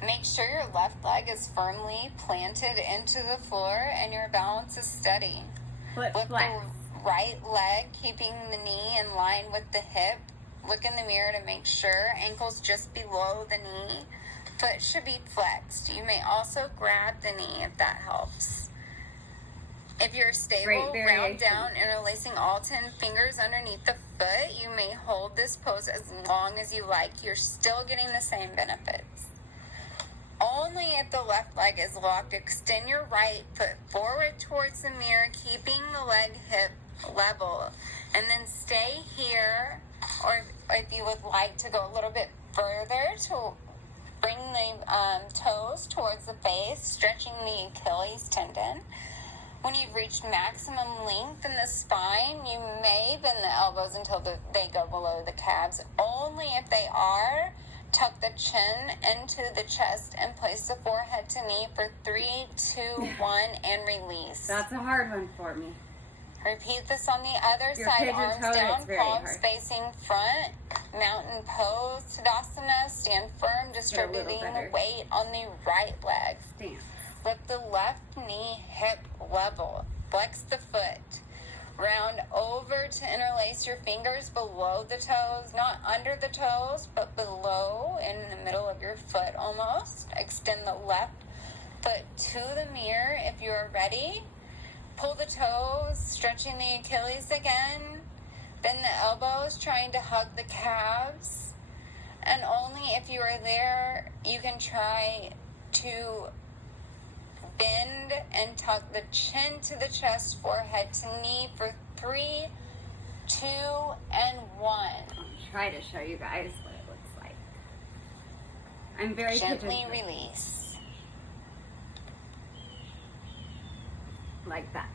Make sure your left leg is firmly planted into the floor and your balance is steady. Lift the right leg, keeping the knee in line with the hip. Look in the mirror to make sure. Ankles just below the knee. Foot should be flexed. You may also grab the knee if that helps. If you're stable, round down, interlacing all 10 fingers underneath the foot. You may hold this pose as long as you like. You're still getting the same benefits. Only if the left leg is locked, extend your right foot forward towards the mirror, keeping the leg hip level. And then stay here, or if you would like to go a little bit further to Bring the toes towards the face, stretching the Achilles tendon. When you've reached maximum length in the spine, you may bend the elbows until they go below the calves. Only if they are, tuck the chin into the chest and place the forehead to knee for 3, 2, 1, and release. That's a hard one for me. Repeat this on the other Your side. pigeon Arms toe, down, it's very palms hard. facing front. Mountain pose, Tadasana. Stand firm, distributing the weight on the right leg. Stance. Lift the left knee hip level. Flex the foot. Round over to interlace your fingers below the toes, not under the toes, but below, in the middle of your foot almost. Extend the left foot to the mirror if you are ready. Pull the toes, stretching the Achilles again. Bend the elbows, trying to hug the calves. And only if you are there, you can try to bend and tuck the chin to the chest, forehead to knee for 3, 2, and 1. I'll try to show you guys what it looks like. I'm very Gently pigeon-toed. release. Like that.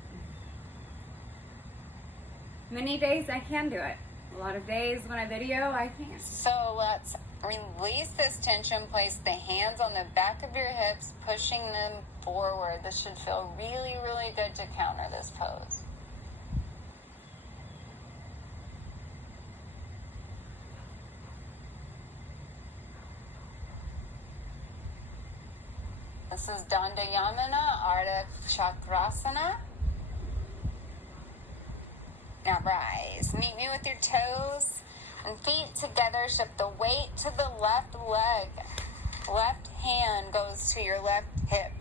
Many days I can do it. A lot of days when I video, I can't. So let's release this tension. Place the hands on the back of your hips, pushing them forward. This should feel really, really good to counter this pose. This is Dandayamana, Ardha Chakrasana. Now rise. Meet me with your toes and feet together. Shift the weight to the left leg. Left hand goes to your left hip.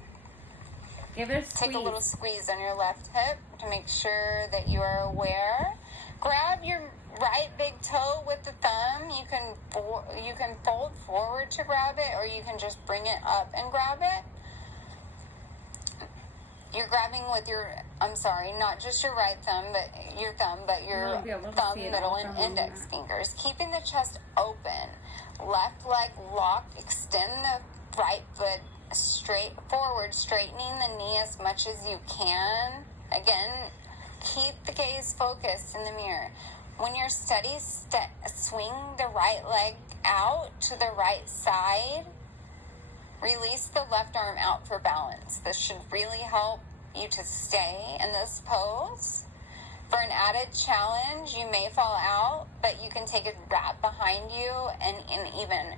Give it a squeeze. Take a little squeeze on your left hip to make sure that you are aware. Grab your right big toe with the thumb. You can fold forward to grab it, or you can just bring it up and grab it. You're grabbing with not just your right thumb, but your thumb, thumb, middle, and index fingers. Keeping the chest open. Left leg locked. Extend the right foot straight forward, straightening the knee as much as you can. Again, keep the gaze focused in the mirror. When you're steady, swing the right leg out to the right side. Release the left arm out for balance. This should really help you to stay in this pose. For an added challenge, you may fall out, but you can take a wrap behind you. And in even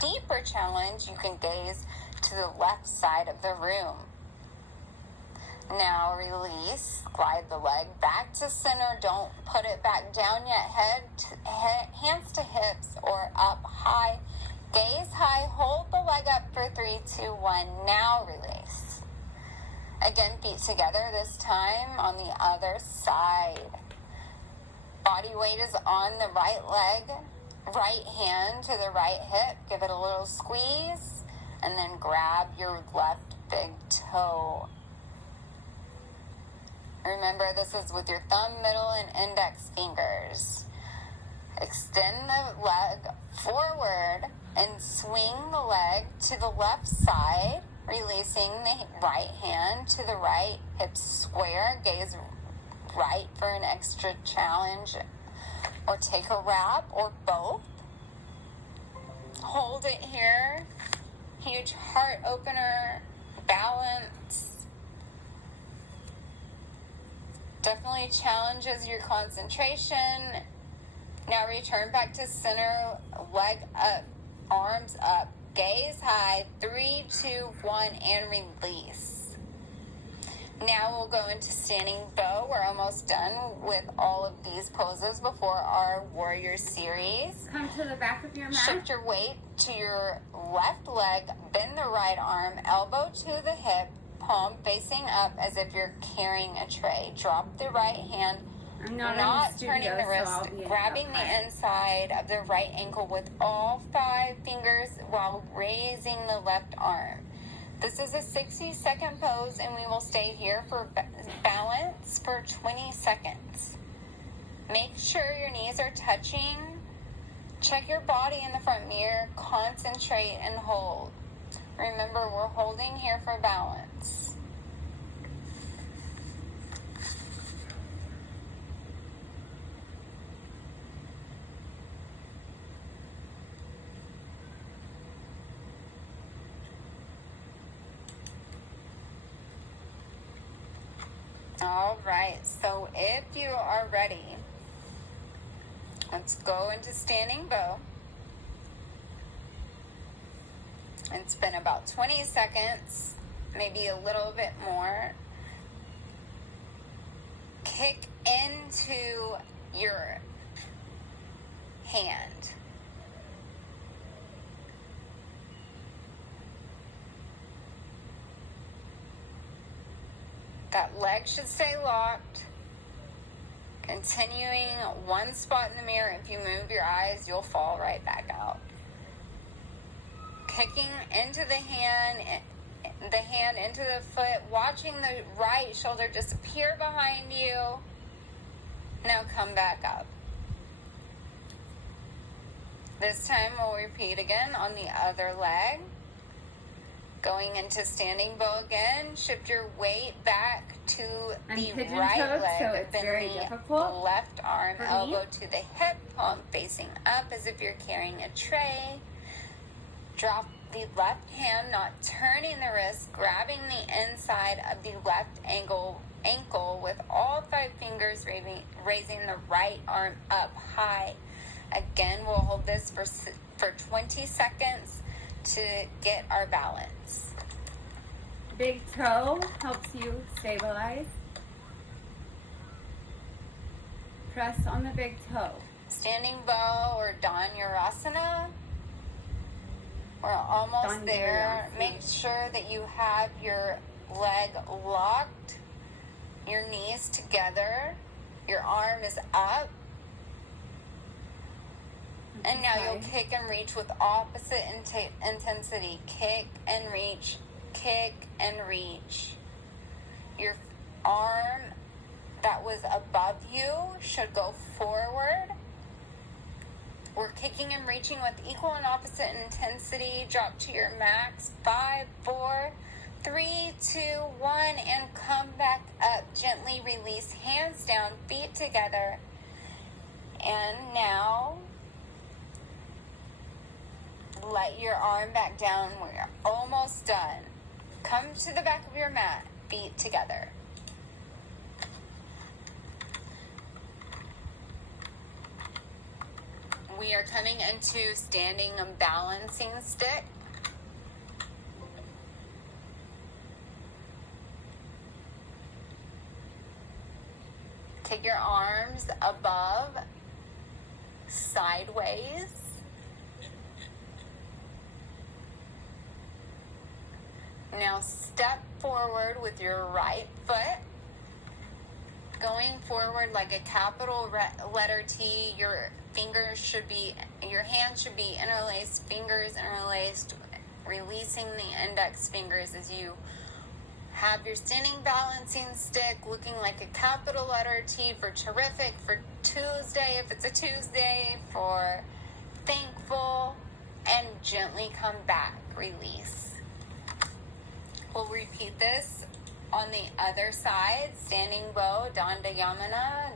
deeper challenge, you can gaze to the left side of the room. Now release, glide the leg back to center. Don't put it back down yet. Hands to hips or up high. Gaze high, hold the leg up for 3, 2, 1. Now release. Again, feet together, this time on the other side. Body weight is on the right leg. Right hand to the right hip. Give it a little squeeze. And then grab your left big toe. Remember, this is with your thumb, middle, and index fingers. Extend the leg forward and swing the leg to the left side, releasing the right hand to the right hip square. Gaze right for an extra challenge, or take a wrap, or both. Hold it here. Huge heart opener, balance. Definitely challenges your concentration. Now return back to center, leg up, arms up, gaze high, 3, 2, 1, and release. Now we'll go into standing bow. We're almost done with all of these poses before our warrior series. Come to the back of your mat. Shift your weight to your left leg, bend the right arm, elbow to the hip, palm facing up as if you're carrying a tray. Drop the right hand, I'm not turning the wrist, grabbing the inside of the right ankle with all 5 fingers while raising the left arm. This is a 60-second pose, and we will stay here for balance for 20 seconds. Make sure your knees are touching. Check your body in the front mirror, concentrate and hold. Remember, we're holding here for balance. All right, so if you are ready, let's go into standing bow. It's been about 20 seconds, maybe a little bit more. Kick into your hand. That leg should stay locked. Continuing one spot in the mirror. If you move your eyes, you'll fall right back out. Kicking into the hand into the foot, watching the right shoulder disappear behind you. Now come back up. This time we'll repeat again on the other leg. Going into standing bow again, shift your weight back to the right leg, so it's then very the difficult left arm, elbow to the hip, palm facing up as if you're carrying a tray. Drop the left hand, not turning the wrist, grabbing the inside of the left ankle with all 5 fingers, raising the right arm up high. Again, we'll hold this for 20 seconds to get our balance. Big toe helps you stabilize. Press on the big toe. Standing bow or Dhanurasana. We're almost there. Make sure that you have your leg locked, your knees together, your arm is up. And now you'll kick and reach with opposite intensity. Kick and reach, kick and reach. Your arm that was above you should go forward. We're kicking and reaching with equal and opposite intensity. Drop to your max. 5, 4, 3, 2, 1, and come back up. Gently release, hands down, feet together. And now let your arm back down. We're almost done. Come to the back of your mat, feet together. We are coming into standing and balancing stick. Take your arms above, sideways. Now step forward with your right foot. Going forward like a capital letter T, your hands should be interlaced, fingers interlaced, releasing the index fingers as you have your standing balancing stick looking like a capital letter T for terrific, for Tuesday, if it's a Tuesday, for thankful, and gently come back, release. We'll repeat this on the other side, standing bow, Dandayamana,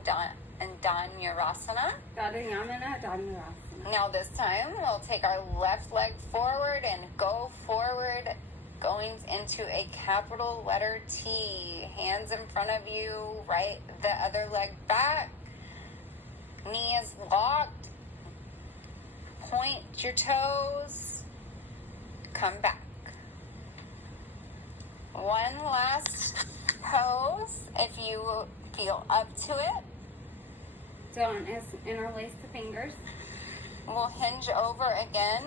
and Dhanurasana. Dandayamana. Now this time, we'll take our left leg forward and go forward, going into a capital letter T. Hands in front of you, right, the other leg back. Knee is locked. Point your toes. Come back. One last pose, if you feel up to it. Don't interlace the fingers. We'll hinge over again,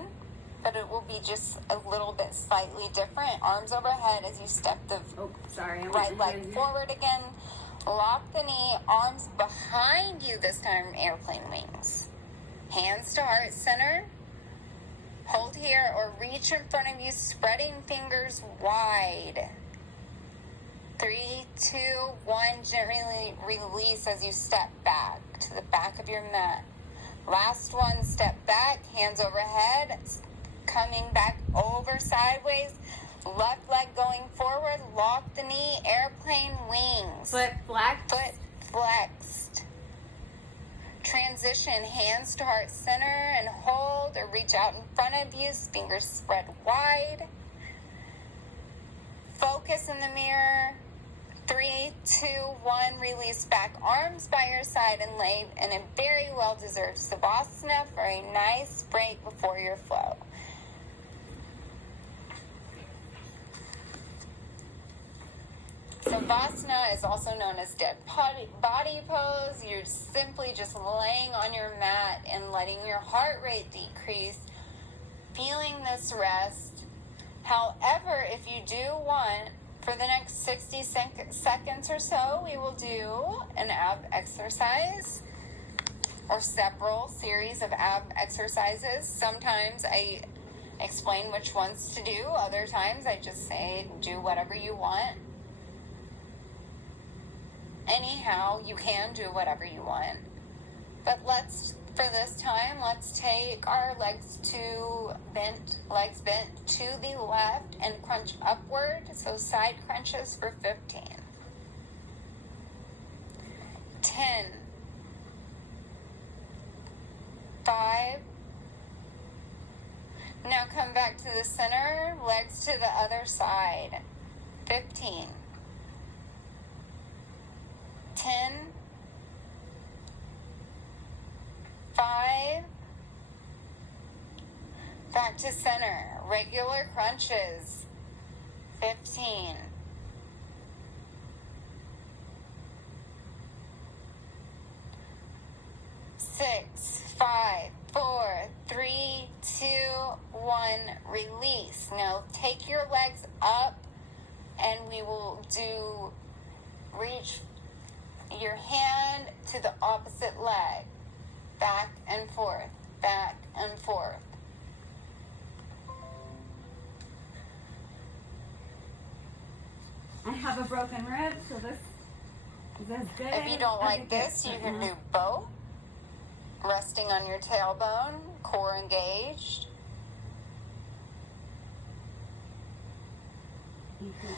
but it will be just a little bit slightly different. Arms overhead as you step the right leg forward again. Lock the knee, arms behind you this time, airplane wings. Hands to heart center. Hold here or reach in front of you, spreading fingers wide. 3, 2, 1, gently release as you step back to the back of your mat. Last one, step back, hands overhead, coming back over sideways. Left leg going forward, lock the knee, airplane wings. Foot flexed. Foot flexed. Transition, hands to heart center and hold or reach out in front of you, fingers spread wide. Focus in the mirror. 3, 2, 1, release back, arms by your side and lay in a very well-deserved Savasana for a nice break before your flow. Savasana is also known as dead body pose. You're simply just laying on your mat and letting your heart rate decrease, feeling this rest. However, if you do want, for the next 60 seconds or so, we will do an ab exercise or several series of ab exercises. Sometimes I explain which ones to do. Other times I just say do whatever you want. Anyhow, you can do whatever you want. But for this time, let's take our legs bent to the left and crunch upward. So side crunches for 15. 10. 5. Now come back to the center, legs to the other side. 15. 10, 5, back to center, regular crunches, 15, 6, 5, 4, 3, 2, 1, release. Now take your legs up and we will reach your hand to the opposite leg, back and forth, back and forth. I have a broken rib, so this is as good. If you don't like this, you can do both. Resting on your tailbone, core engaged.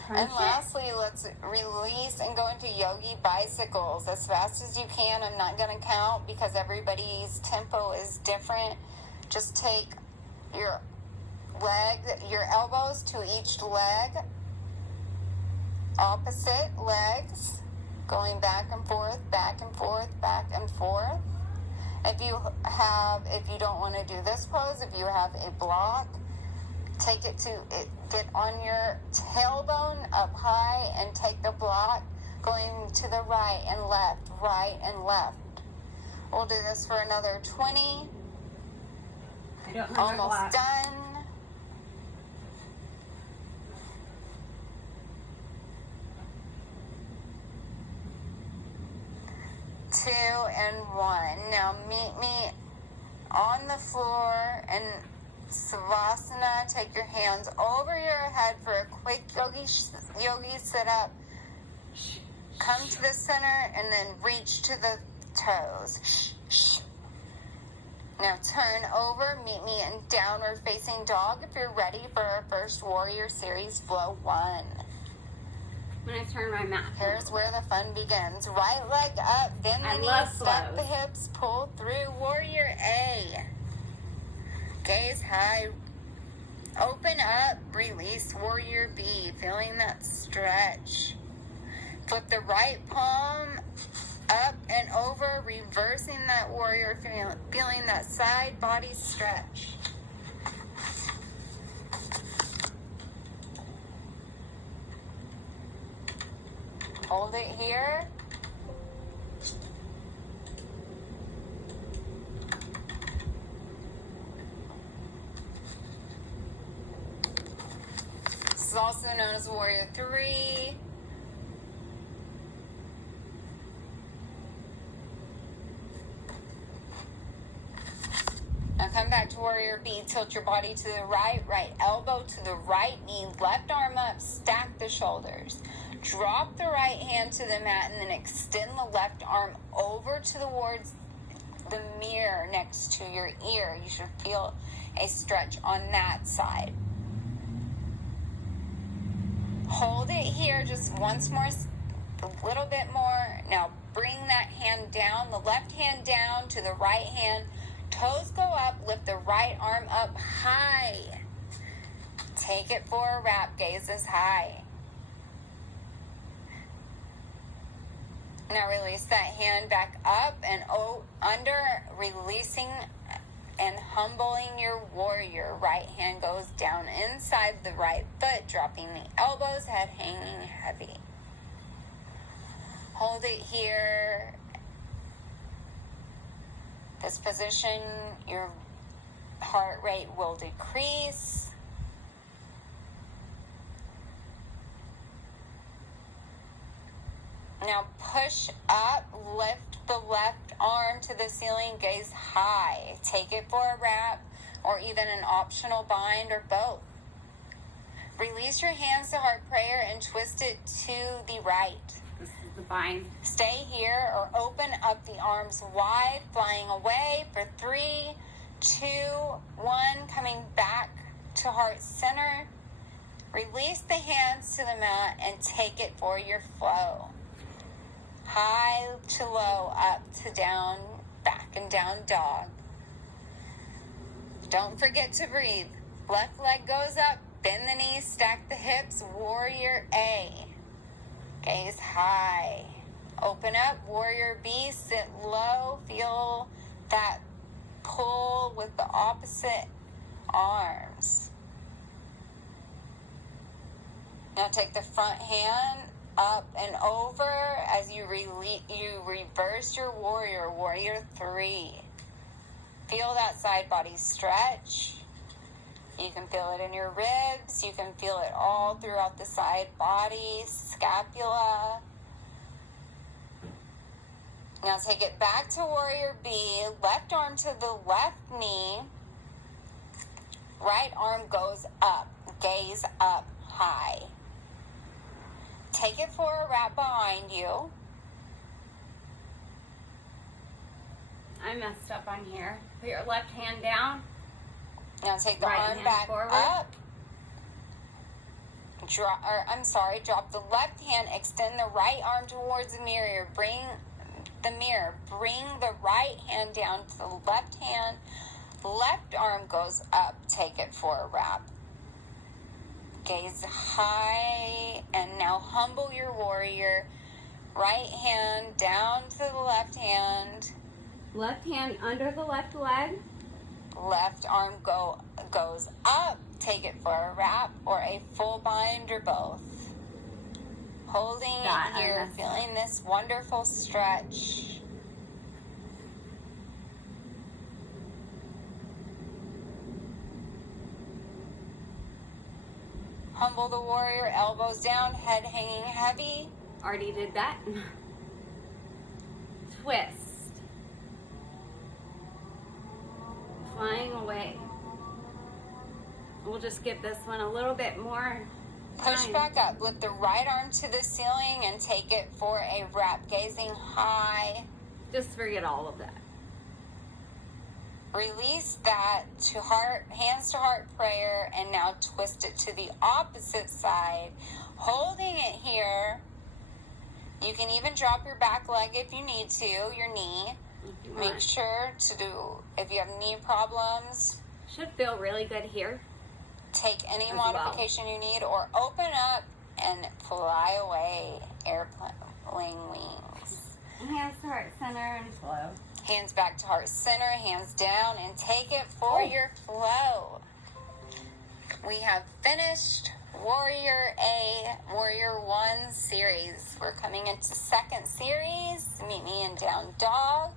And lastly, let's release and go into yogi bicycles as fast as you can. I'm not going to count because everybody's tempo is different. Just take your elbows to each leg, opposite legs, going back and forth, back and forth, back and forth. If you don't want to do this pose, if you have a block, take it to get on your tailbone up high and take the block going to the right and left, right and left. We'll do this for another 20. I don't have Almost done. Two and 1. Now meet me on the floor and Savasana. Take your hands over your head for a quick yogi sit up. Come to the center and then reach to the toes. Now turn over, meet me in downward facing dog if you're ready for our first warrior series flow 1. When I turn my mat. Here's where the fun begins. Right leg up, bend the knees, stack the hips, pull through warrior A. Gaze high, open up, release warrior B, feeling that stretch. Flip the right palm up and over, reversing that warrior, feeling that side body stretch. Hold it here. This is also known as Warrior 3. Now come back to Warrior B. Tilt your body to the right, right elbow to the right knee, left arm up, stack the shoulders. Drop the right hand to the mat and then extend the left arm over towards the mirror next to your ear. You should feel a stretch on that side. Hold it here just once more, a little bit more. Now bring that hand down, the left hand down to the right hand. Toes go up, lift the right arm up high. Take it for a wrap, gazes high. Now release that hand back up and under, releasing and humbling your warrior. Right hand goes down inside the right foot, dropping the elbows, head hanging heavy. Hold it here. This position, your heart rate will decrease. Now push up, lift the left arm to the ceiling, gaze high. Take it for a wrap or even an optional bind or both. Release your hands to heart prayer and twist it to the right. This is the bind. Stay here or open up the arms wide, flying away for 3, 2, 1, coming back to heart center. Release the hands to the mat and take it for your flow. High to low, up to down, back and down dog. Don't forget to breathe. Left leg goes up, bend the knees, stack the hips, warrior A. Gaze high. Open up, warrior B, sit low, feel that pull with the opposite arms. Now take the front hand up and over as you reverse your warrior, warrior 3. Feel that side body stretch. You can feel it in your ribs. You can feel it all throughout the side body, scapula. Now take it back to warrior B. Left arm to the left knee. Right arm goes up. Gaze up high. Take it for a wrap behind you. I messed up on here. Put your left hand down. Now take the Right arm hand back forward. up. Drop the left hand, extend the right arm towards the mirror. Bring the right hand down to the left hand. Left arm goes up. Take it for a wrap. Gaze high and now humble your warrior. Right hand down to the left hand. Left hand under the left leg. Left arm goes up. Take it for a wrap or a full bind or both. Holding it here, feeling this wonderful stretch. Humble the warrior, elbows down, head hanging heavy. Already did that. Twist. Flying away. We'll just give this one a little bit more Push time. back up. Lift the right arm to the ceiling and take it for a wrap. Gazing high. Just forget all of that. Release that to heart, hands to heart prayer, and now twist it to the opposite side. Holding it here. You can even drop your back leg if you need to, your knee. Make sure to do, if you have knee problems, Should feel really good here. take any As modification you need or open up and fly away, airplane wings. Hands to heart center and flow. Hands back to heart center, hands down, and take it for your flow. We have finished Warrior A, Warrior 1 series. We're coming into second series. Meet me in down dog.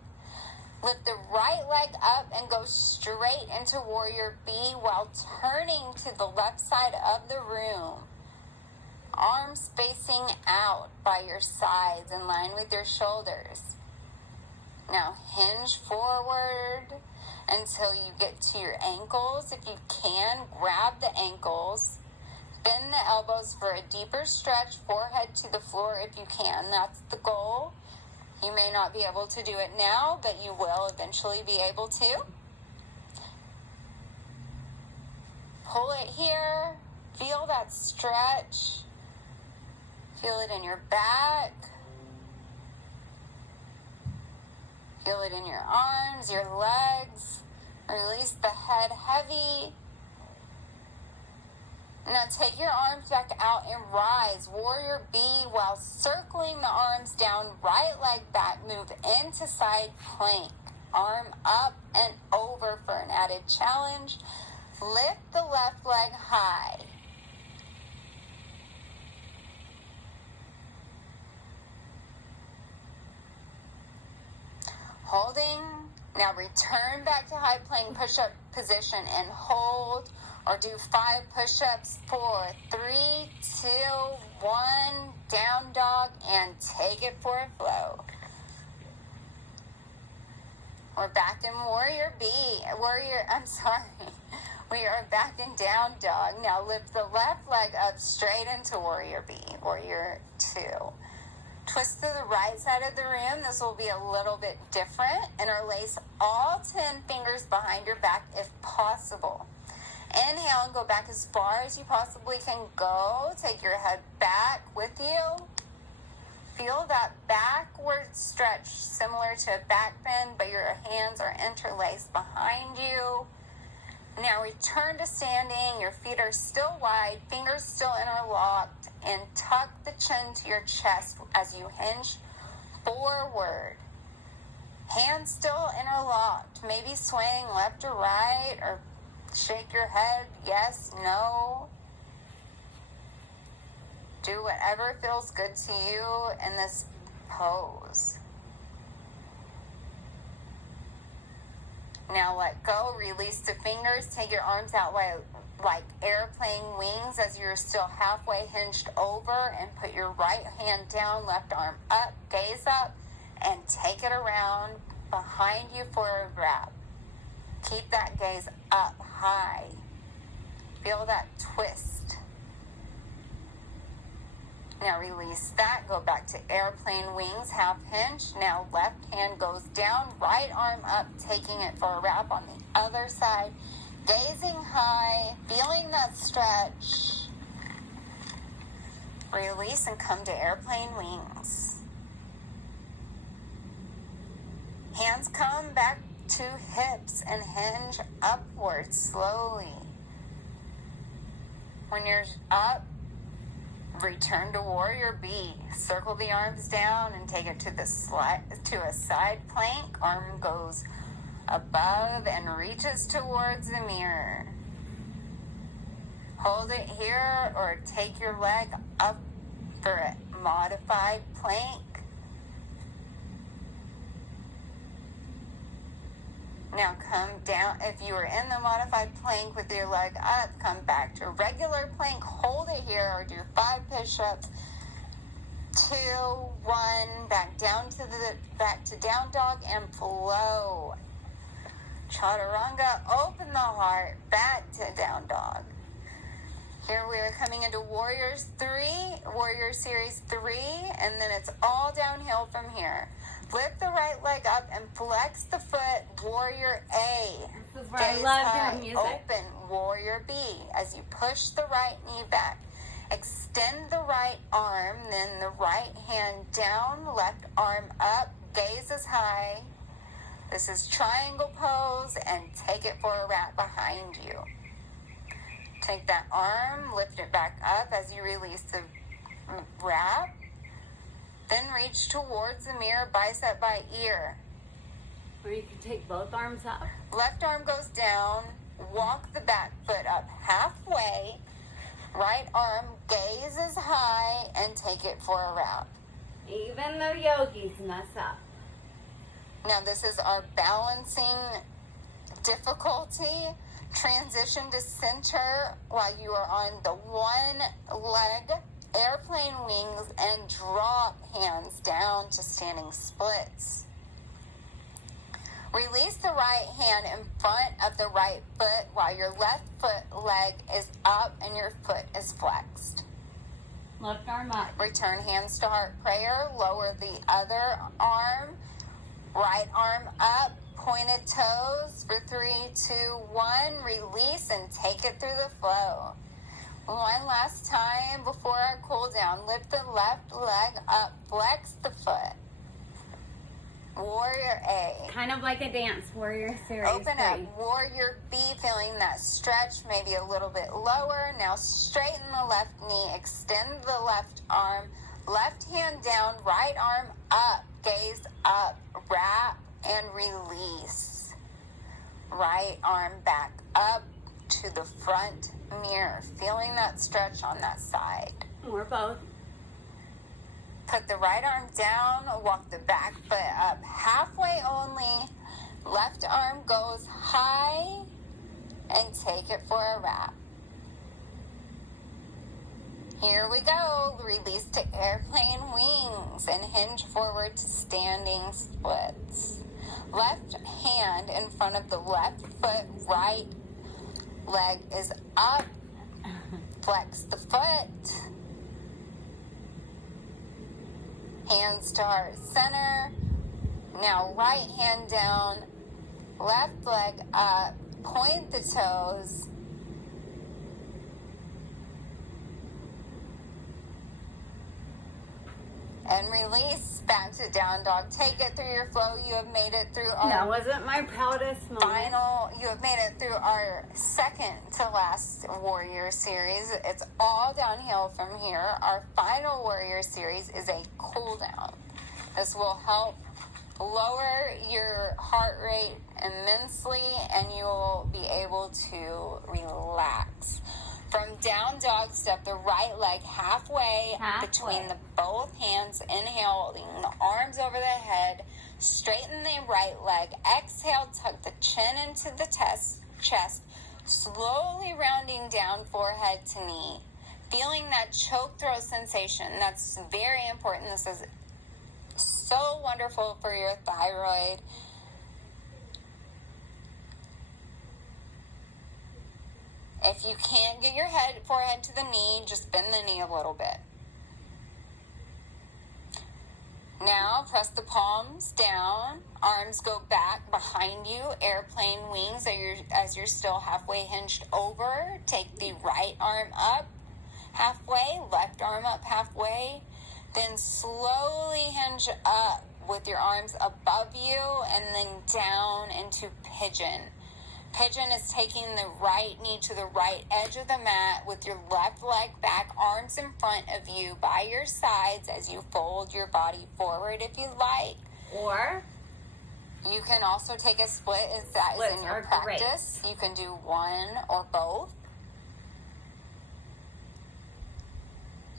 Lift the right leg up and go straight into Warrior B while turning to the left side of the room. Arms facing out by your sides in line with your shoulders. Now hinge forward until you get to your ankles. If you can, grab the ankles. Bend the elbows for a deeper stretch, forehead to the floor if you can. That's the goal. You may not be able to do it now, but you will eventually be able to. Pull it here. Feel that stretch. Feel it in your back. Feel it in your arms, your legs. Release the head heavy. Now take your arms back out and rise. Warrior B while circling the arms down, right leg back. Move into side plank. Arm up and over for an added challenge. Lift the left leg high. Holding. Now return back to high plank push-up position and hold, or do 5 push-ups. 4, 3, 2, 1. Down dog and take it for a flow. We're back in warrior B. We are back in down dog. Now lift the left leg up straight into warrior B, warrior 2. Twist to the right side of the room. This will be a little bit different. Interlace all 10 fingers behind your back if possible. Inhale and go back as far as you possibly can go. Take your head back with you. Feel that backward stretch similar to a back bend, but your hands are interlaced behind you. Now return to standing. Your feet are still wide, fingers still interlocked, and tuck the chin to your chest as you hinge forward. Hands still interlocked. Maybe swaying left or right, or shake your head, yes, no. Do whatever feels good to you in this pose. Now let go, release the fingers, take your arms out like airplane wings as you're still halfway hinged over, and put your right hand down, left arm up, gaze up, and take it around behind you for a wrap. Keep that gaze up high. Feel that twist. Now release that, go back to airplane wings, half hinge. Now left hand goes down, right arm up, taking it for a wrap on the other side. Gazing high, feeling that stretch. Release and come to airplane wings. Hands come back to hips and hinge upwards slowly. When you're up, return to warrior B. Circle the arms down and take it to a side plank. Arm goes above and reaches towards the mirror. Hold it here or take your leg up for a modified plank. Now come down. If you are in the modified plank with your leg up, come back to regular plank. Hold it here or do 5 push-ups. 2, 1. Back to down dog and flow. Chaturanga. Open the heart. Back to down dog. Here we are coming into Warrior Series 3, and then it's all downhill from here. Lift the right leg up and flex the foot, Warrior A. This is where I love doing music. Open, Warrior B, as you push the right knee back. Extend the right arm, then the right hand down, left arm up, gaze is high. This is triangle pose, and take it for a wrap behind you. Take that arm, lift it back up as you release the wrap. Then reach towards the mirror, bicep by ear. Or you can take both arms up. Left arm goes down. Walk the back foot up halfway. Right arm gazes high and take it for a wrap. Even though yogis mess up. Now this is our balancing difficulty. Transition to center while you are on the one leg, airplane wings, and drop hands down to standing splits. Release the right hand in front of the right foot while your left foot leg is up and your foot is flexed. Left arm up. Return hands to heart prayer. Lower the other arm. Right arm up. Pointed toes for 3, 2, 1. Release and take it through the flow. One last time before our cool down. Lift the left leg up. Flex the foot. Warrior A. Kind of like a dance, Warrior Series Open 3. up. Warrior B, feeling that stretch, maybe a little bit lower. Now straighten the left knee. Extend the left arm. Left hand down. Right arm up. Gaze up. Wrap and release. Right arm back up to the front mirror. Feeling that stretch on that side. Or both. Put the right arm down, walk the back foot up halfway only. Left arm goes high and take it for a wrap. Here we go. Release to airplane wings and hinge forward to standing splits. Left hand in front of the left foot, right leg is up. Flex the foot. Hands to heart center. Now right hand down, left leg up, point the toes. And release back to down dog. Take it through your flow. You have made it through our That wasn't my proudest moment. you have made it through our second to last Warrior Series. It's all downhill from here. Our final Warrior Series is a cool down. This will help lower your heart rate immensely and you will be able to relax. From down dog, step the right leg halfway. Between the both hands. Inhaling the arms over the head. Straighten the right leg. Exhale, tuck the chin into the chest. Slowly rounding down forehead to knee. Feeling that choke throat sensation. That's very important. This is so wonderful for your thyroid. If you can't get your forehead to the knee, just bend the knee a little bit. Now, press the palms down. Arms go back behind you. Airplane wings as you're still halfway hinged over. Take the right arm up halfway. Left arm up halfway. Then slowly hinge up with your arms above you and then down into pigeon. Pigeon is taking the right knee to the right edge of the mat with your left leg back, arms in front of you by your sides as you fold your body forward if you like. Or you can also take a split if that is in your practice. Great. You can do one or both.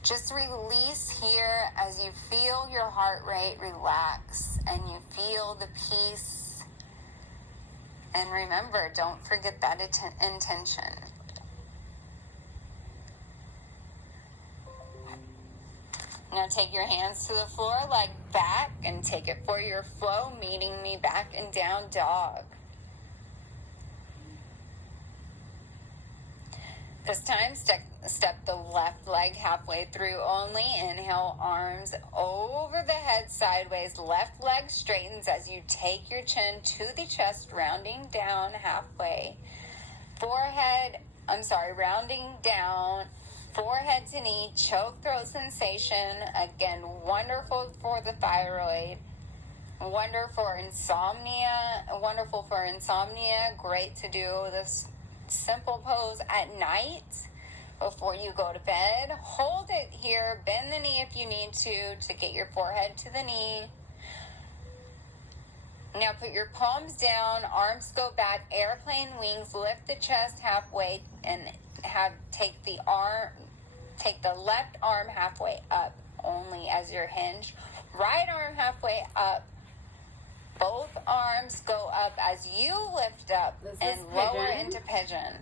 Just release here as you feel your heart rate relax and you feel the peace. And remember, don't forget that intention. Now take your hands to the floor, leg back, and take it for your flow, meeting me back in down dog. This time, step the left leg halfway through only. Inhale, arms over the head sideways. Left leg straightens as you take your chin to the chest, rounding down halfway. Rounding down. Forehead to knee, choke throat sensation. Again, wonderful for the thyroid. Wonderful for insomnia. Great to do this simple pose at night before you go to bed. Hold it here. Bend the knee if you need to get your forehead to the knee. Now put your palms down, arms go back, airplane wings, lift the chest halfway and take the left arm halfway up only as your hinge. Right arm halfway up. Both arms go up as you lift up and lower into pigeon.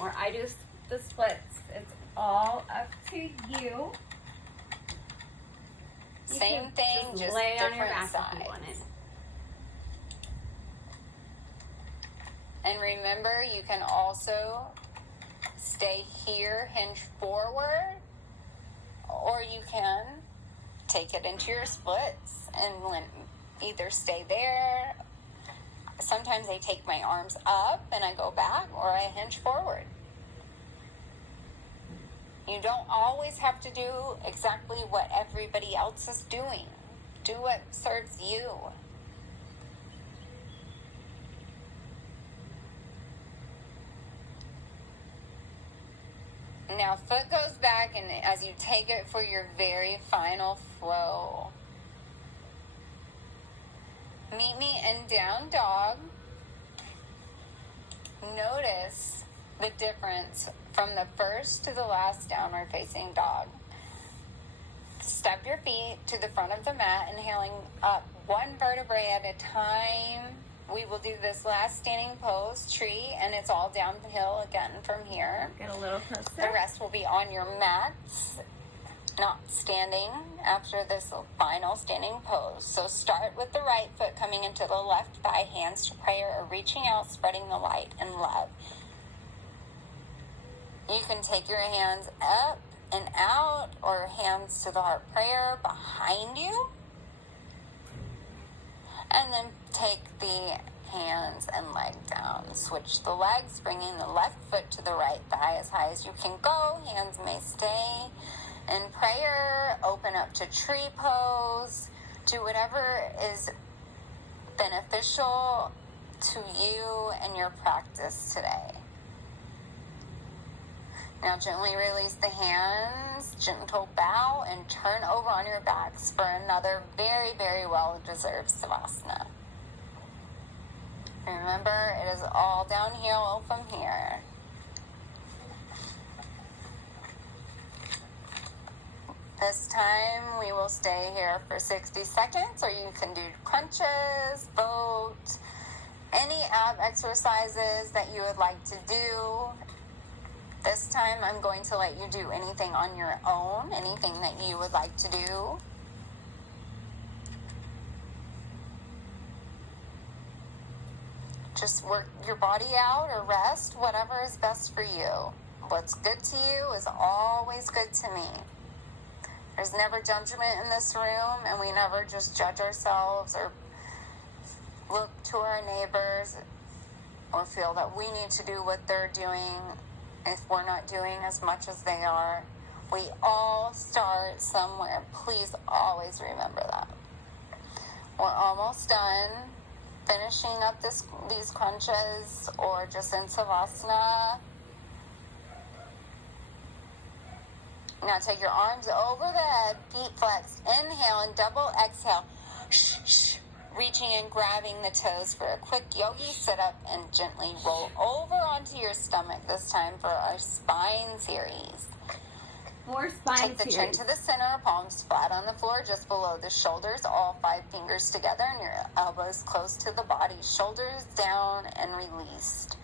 Or I do the splits. It's all up to you. Same thing, just lay on your different back if you want sides. it. And remember, you can also stay here, hinge forward, or you can take it into your splits and either stay there. Sometimes I take my arms up and I go back, or I hinge forward. You don't always have to do exactly what everybody else is doing. Do what serves you. Now, foot goes back, and as you take it for your very final flow, meet me in down dog. Notice the difference from the first to the last downward facing dog. Step your feet to the front of the mat, inhaling up one vertebrae at a time. We will do this last standing pose, tree, and it's all downhill again from here. Get a little closer. The rest will be on your mats, not standing after this final standing pose. So start with the right foot coming into the left thigh, hands to prayer, or reaching out, spreading the light and love. You can take your hands up and out, or hands to the heart prayer behind you. And then take the hands and leg down. Switch the legs, bringing the left foot to the right thigh as high as you can go. Hands may stay in prayer. Open up to tree pose. Do whatever is beneficial to you and your practice today. Now gently release the hands, gentle bow, and turn over on your backs for another very, very well-deserved Savasana. Remember, it is all downhill from here. This time we will stay here for 60 seconds, or you can do crunches, boat, any ab exercises that you would like to do. This time I'm going to let you do anything on your own, anything that you would like to do. Just work your body out or rest, whatever is best for you. What's good to you is always good to me. There's never judgment in this room, and we never just judge ourselves or look to our neighbors or feel that we need to do what they're doing if we're not doing as much as they are. We all start somewhere. Please always remember that. We're almost done finishing up these crunches, or just in Savasana. Now take your arms over the head, feet flexed. Inhale and double exhale. Shh, shh. Reaching and grabbing the toes for a quick yogi sit-up, and gently roll over onto your stomach, this time for our spine series. More spine Take the chin to the center, palms flat on the floor, just below the shoulders, all 5 fingers together, and your elbows close to the body, shoulders down and released.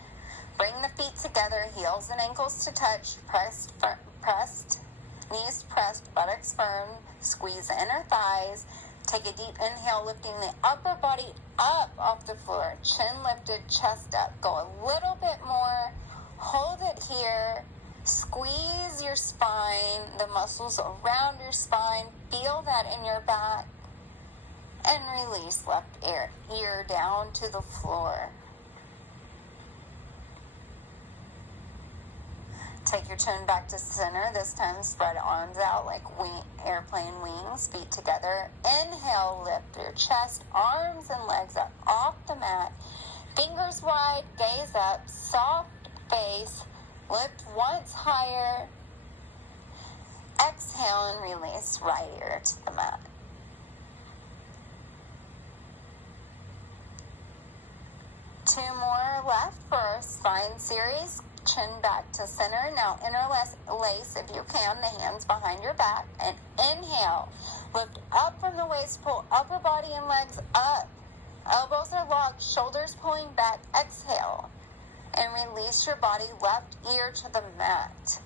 Bring the feet together, heels and ankles to touch, pressed, knees pressed, buttocks firm, squeeze the inner thighs. Take a deep inhale, lifting the upper body up off the floor. Chin lifted, chest up. Go a little bit more. Hold it here. Squeeze your spine, the muscles around your spine. Feel that in your back. And release left ear down to the floor. Take your chin back to center. This time spread arms out like airplane wings, feet together. Inhale, lift your chest, arms and legs up off the mat. Fingers wide, gaze up, soft face. Lift once higher. Exhale and release right ear to the mat. Two more left for our spine series. Chin back to center. Now interlace, if you can, the hands behind your back. And inhale. Lift up from the waist. Pull upper body and legs up. Elbows are locked. Shoulders pulling back. Exhale. And release your body, left ear to the mat.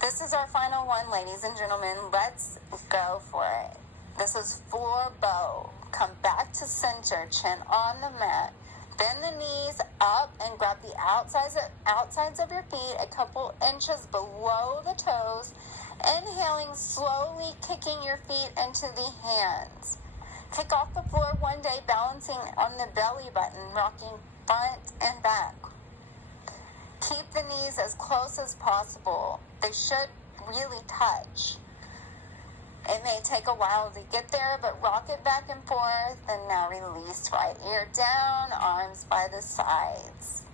This is our final one, ladies and gentlemen. Let's go for it. This is floor bow. Come back to center, chin on the mat. Bend the knees up and grab the outsides of your feet a couple inches below the toes. Inhaling, slowly kicking your feet into the hands. Kick off the floor one day, balancing on the belly button, rocking front and back. Keep the knees as close as possible. They should really touch. It may take a while to get there, but rock it back and forth. And now release right ear down, arms by the sides.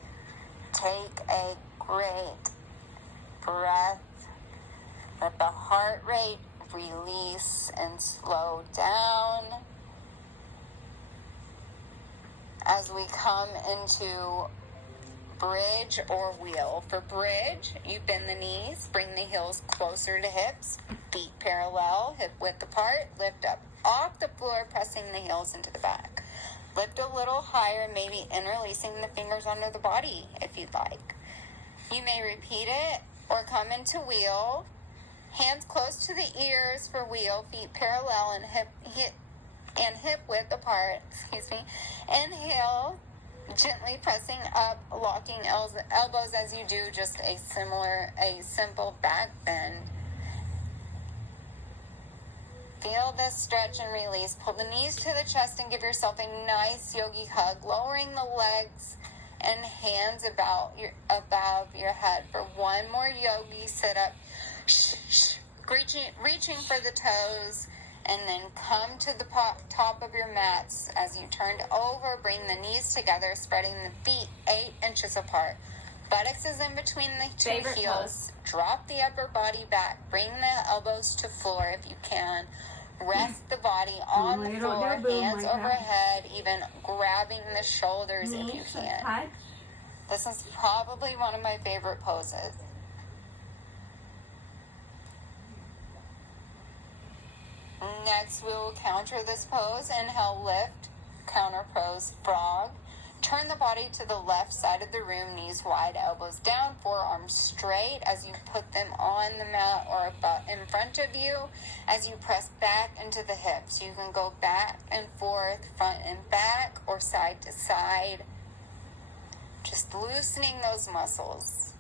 Take a great breath. Let the heart rate release and slow down. As we come into bridge or wheel. For bridge, you bend the knees, bring the heels closer to hips, feet parallel, hip width apart, lift up off the floor, pressing the heels into the back. Lift a little higher, maybe interlacing the fingers under the body if you'd like. You may repeat it or come into wheel. Hands close to the ears for wheel, feet parallel and hip width apart. Inhale, gently pressing up, locking elbows as you do just a simple back bend. Feel this stretch and release. Pull the knees to the chest and give yourself a nice yogi hug, lowering the legs and hands above your head. For one more yogi sit up, reaching for the toes, and then come to the top of your mats. As you turn over, bring the knees together, spreading the feet 8 inches apart. Buttocks is in between the two heels. Drop the upper body back. Bring the elbows to floor if you can. Rest the body on the floor, hands overhead, even grabbing the shoulders if you can. This is probably one of my favorite poses. Next, we will counter this pose. Inhale, lift, counter pose, frog. Turn the body to the left side of the room, knees wide, elbows down, forearms straight as you put them on the mat or in front of you as you press back into the hips. You can go back and forth, front and back, or side to side. Just loosening those muscles.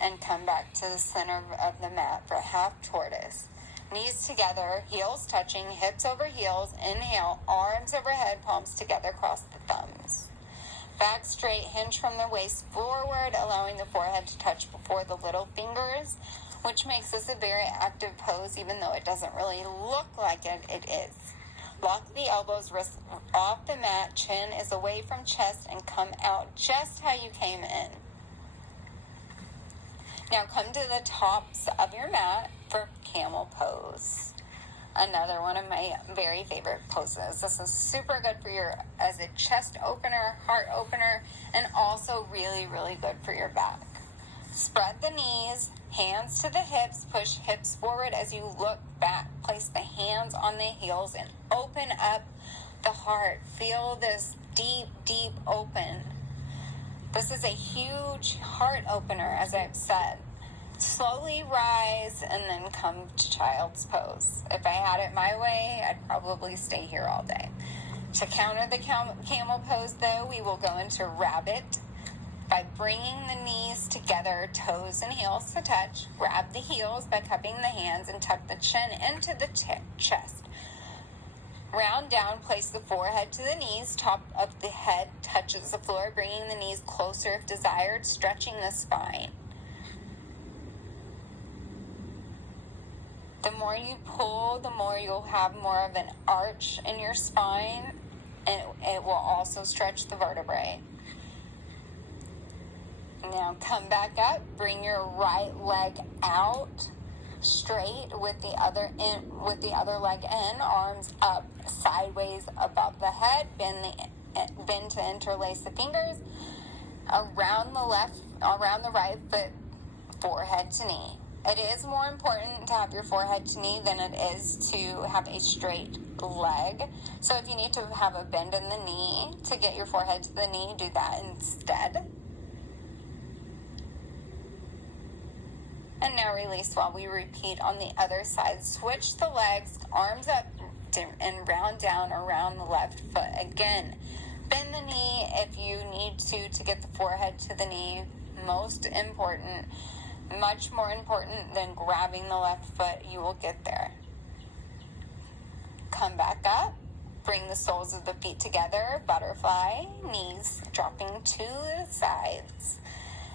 And come back to the center of the mat for half tortoise. Knees together, heels touching, hips over heels. Inhale, arms overhead, palms together, cross the thumbs. Back straight, hinge from the waist forward, allowing the forehead to touch before the little fingers, which makes this a very active pose, even though it doesn't really look like it, it is. Lock the elbows, wrists off the mat, chin is away from chest, and come out just how you came in. Now come to the tops of your mat for camel pose. Another one of my very favorite poses. This is super good for as a chest opener, heart opener, and also really, really good for your back. Spread the knees, hands to the hips, push hips forward as you look back. Place the hands on the heels and open up the heart. Feel this deep, deep open. This is a huge heart opener, as I've said. Slowly rise and then come to child's pose. If I had it my way, I'd probably stay here all day. To counter the camel pose, though, we will go into rabbit by bringing the knees together, toes and heels to touch. Grab the heels by cupping the hands and tuck the chin into the chest. Round down, place the forehead to the knees, top of the head touches the floor, bringing the knees closer if desired, stretching the spine. The more you pull, the more you'll have more of an arch in your spine, and it will also stretch the vertebrae. Now come back up, bring your right leg out straight with the other leg in, arms up sideways above the head, bend to interlace the fingers around the right foot, forehead to knee. It is more important to have your forehead to knee than it is to have a straight leg. So if you need to have a bend in the knee to get your forehead to the knee, do that instead. And now release while we repeat on the other side. Switch the legs, arms up and round down around the left foot. Again, Bend the knee if you need to get the forehead to the knee. Most important, much more important than grabbing the left foot. You will get there. Come back up. Bring the soles of the feet together. Butterfly. Knees dropping to the sides.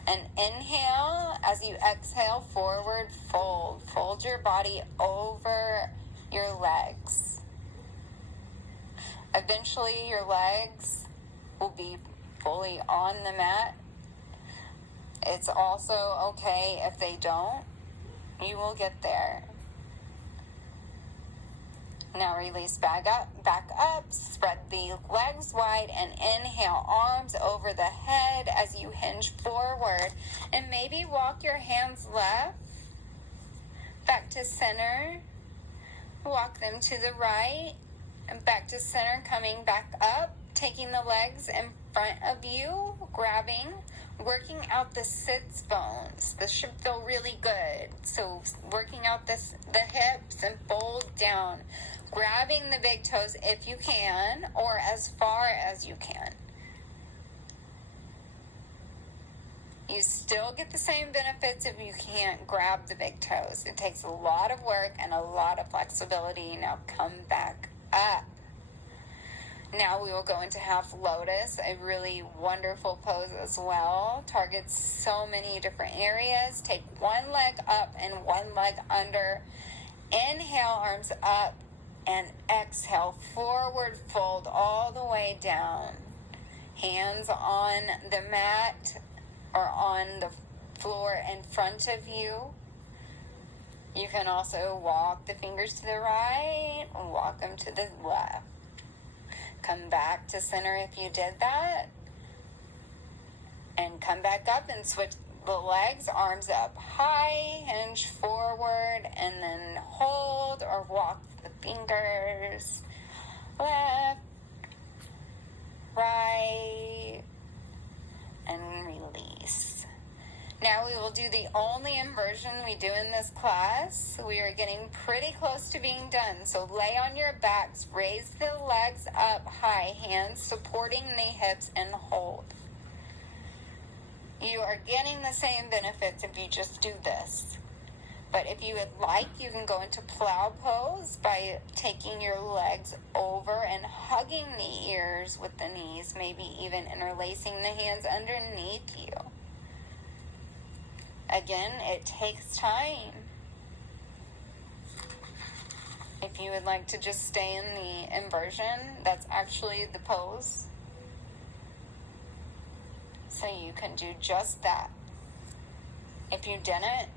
And inhale. As you exhale, forward fold. Fold your body over your legs. Eventually, your legs will be fully on the mat. It's also okay if they don't. You will get there. Now release back up, spread the legs wide, and inhale, arms over the head as you hinge forward. And maybe walk your hands left, back to center. Walk them to the right, and back to center, coming back up, taking the legs in front of you, grabbing, working out the sits bones. This should feel really good. So working out the hips and fold down. Grabbing the big toes if you can, or as far as you can. You still get the same benefits if you can't grab the big toes. It takes a lot of work and a lot of flexibility. Now come back up. Now we will go into half lotus, a really wonderful pose as well. Targets so many different areas. Take one leg up and one leg under. Inhale, arms up. And exhale, forward fold all the way down. Hands on the mat or on the floor in front of you. You can also walk the fingers to the right and walk them to the left. Come back to center if you did that. And come back up and switch the legs, arms up high, hinge forward, and then hold or walk the fingers left, right, and release. Now we will do the only inversion we do in this class. We are getting pretty close to being done. So lay on your backs, raise the legs up high, hands supporting the hips, and hold. You are getting the same benefits if you just do this. But if you would like, you can go into plow pose by taking your legs over and hugging the ears with the knees, maybe even interlacing the hands underneath you. Again, it takes time. If you would like to just stay in the inversion, that's actually the pose. So you can do just that. If you didn't,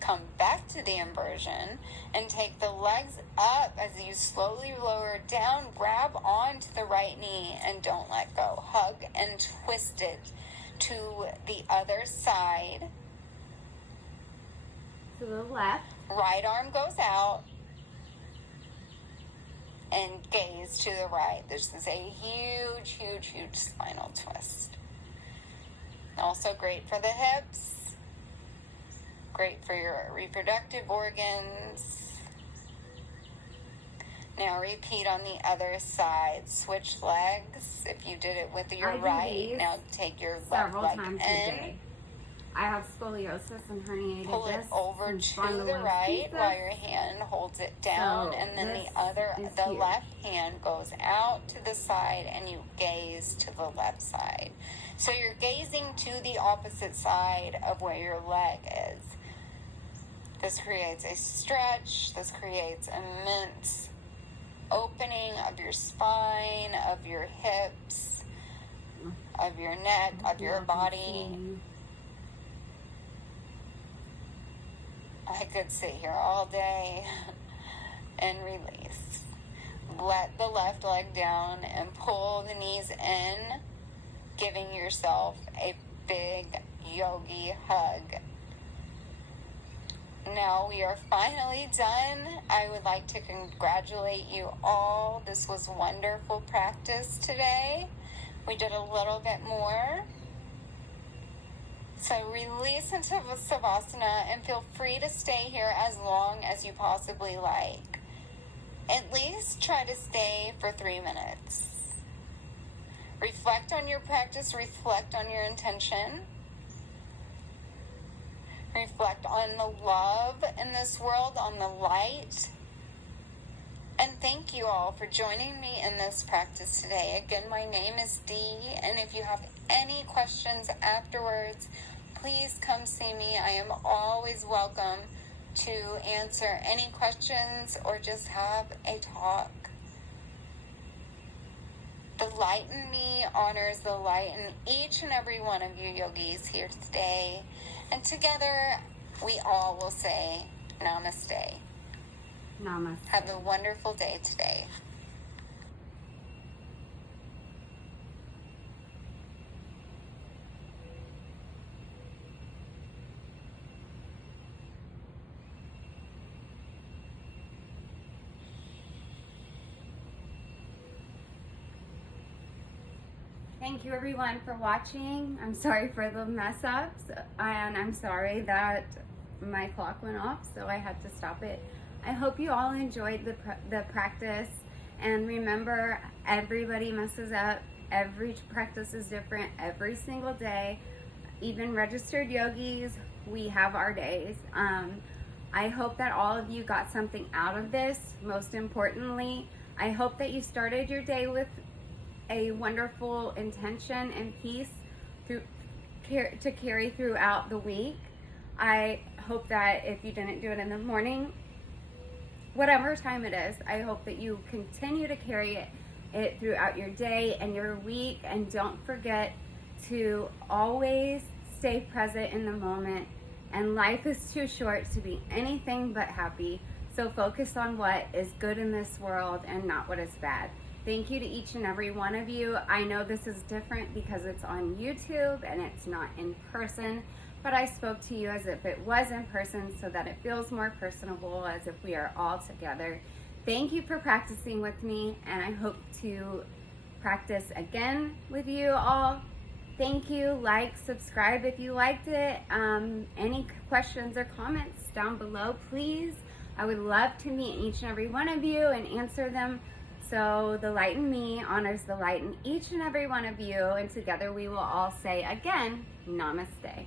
come back to the inversion and take the legs up as you slowly lower down. Grab onto the right knee and don't let go. Hug and twist it to the other side. To the left. Right arm goes out and gaze to the right. This is a huge, huge, huge spinal twist. Also great for the hips. Great for your reproductive organs. Now repeat on the other side. Switch legs. If you did it with your right, now take your left leg times in. a day. I have scoliosis and herniated Pull it discs over and to the right while your hand holds it down, and then the left hand goes out to the side and you gaze to the left side. So you're gazing to the opposite side of where your leg is. This creates a stretch. This creates immense opening of your spine, of your hips, of your neck, of your body. I could sit here all day and release. Let the left leg down and pull the knees in, giving yourself a big yogi hug. Now we are finally done. I would like to congratulate you all. This was wonderful practice today. We did a little bit more. So release into Savasana and feel free to stay here as long as you possibly like. At least try to stay for 3 minutes. Reflect on your practice, reflect on your intention. Reflect on the love in this world, on the light. And thank you all for joining me in this practice today. Again, my name is Dee, and if you have any questions afterwards, please come see me. I am always welcome to answer any questions or just have a talk. The light in me honors the light in each and every one of you yogis here today. And together, we all will say namaste. Namaste. Have a wonderful day today. Thank you everyone for watching. I'm sorry for the mess ups, and I'm sorry that my clock went off, so I had to stop it. I hope you all enjoyed the practice, and remember, everybody messes up. Every practice is different every single day. Even registered yogis, we have our days. I hope that all of you got something out of this. Most importantly, I hope that you started your day with a wonderful intention and peace to carry throughout the week. I hope that if you didn't do it in the morning, whatever time it is, I hope that you continue to carry it throughout your day and your week, and don't forget to always stay present in the moment. And life is too short to be anything but happy, so focus on what is good in this world and not what is bad. Thank you to each and every one of you. I know this is different because it's on YouTube and it's not in person, but I spoke to you as if it was in person so that it feels more personable, as if we are all together. Thank you for practicing with me, and I hope to practice again with you all. Thank you. Like, subscribe if you liked it. Any questions or comments down below, please. I would love to meet each and every one of you and answer them. So the light in me honors the light in each and every one of you, and together we will all say again, namaste.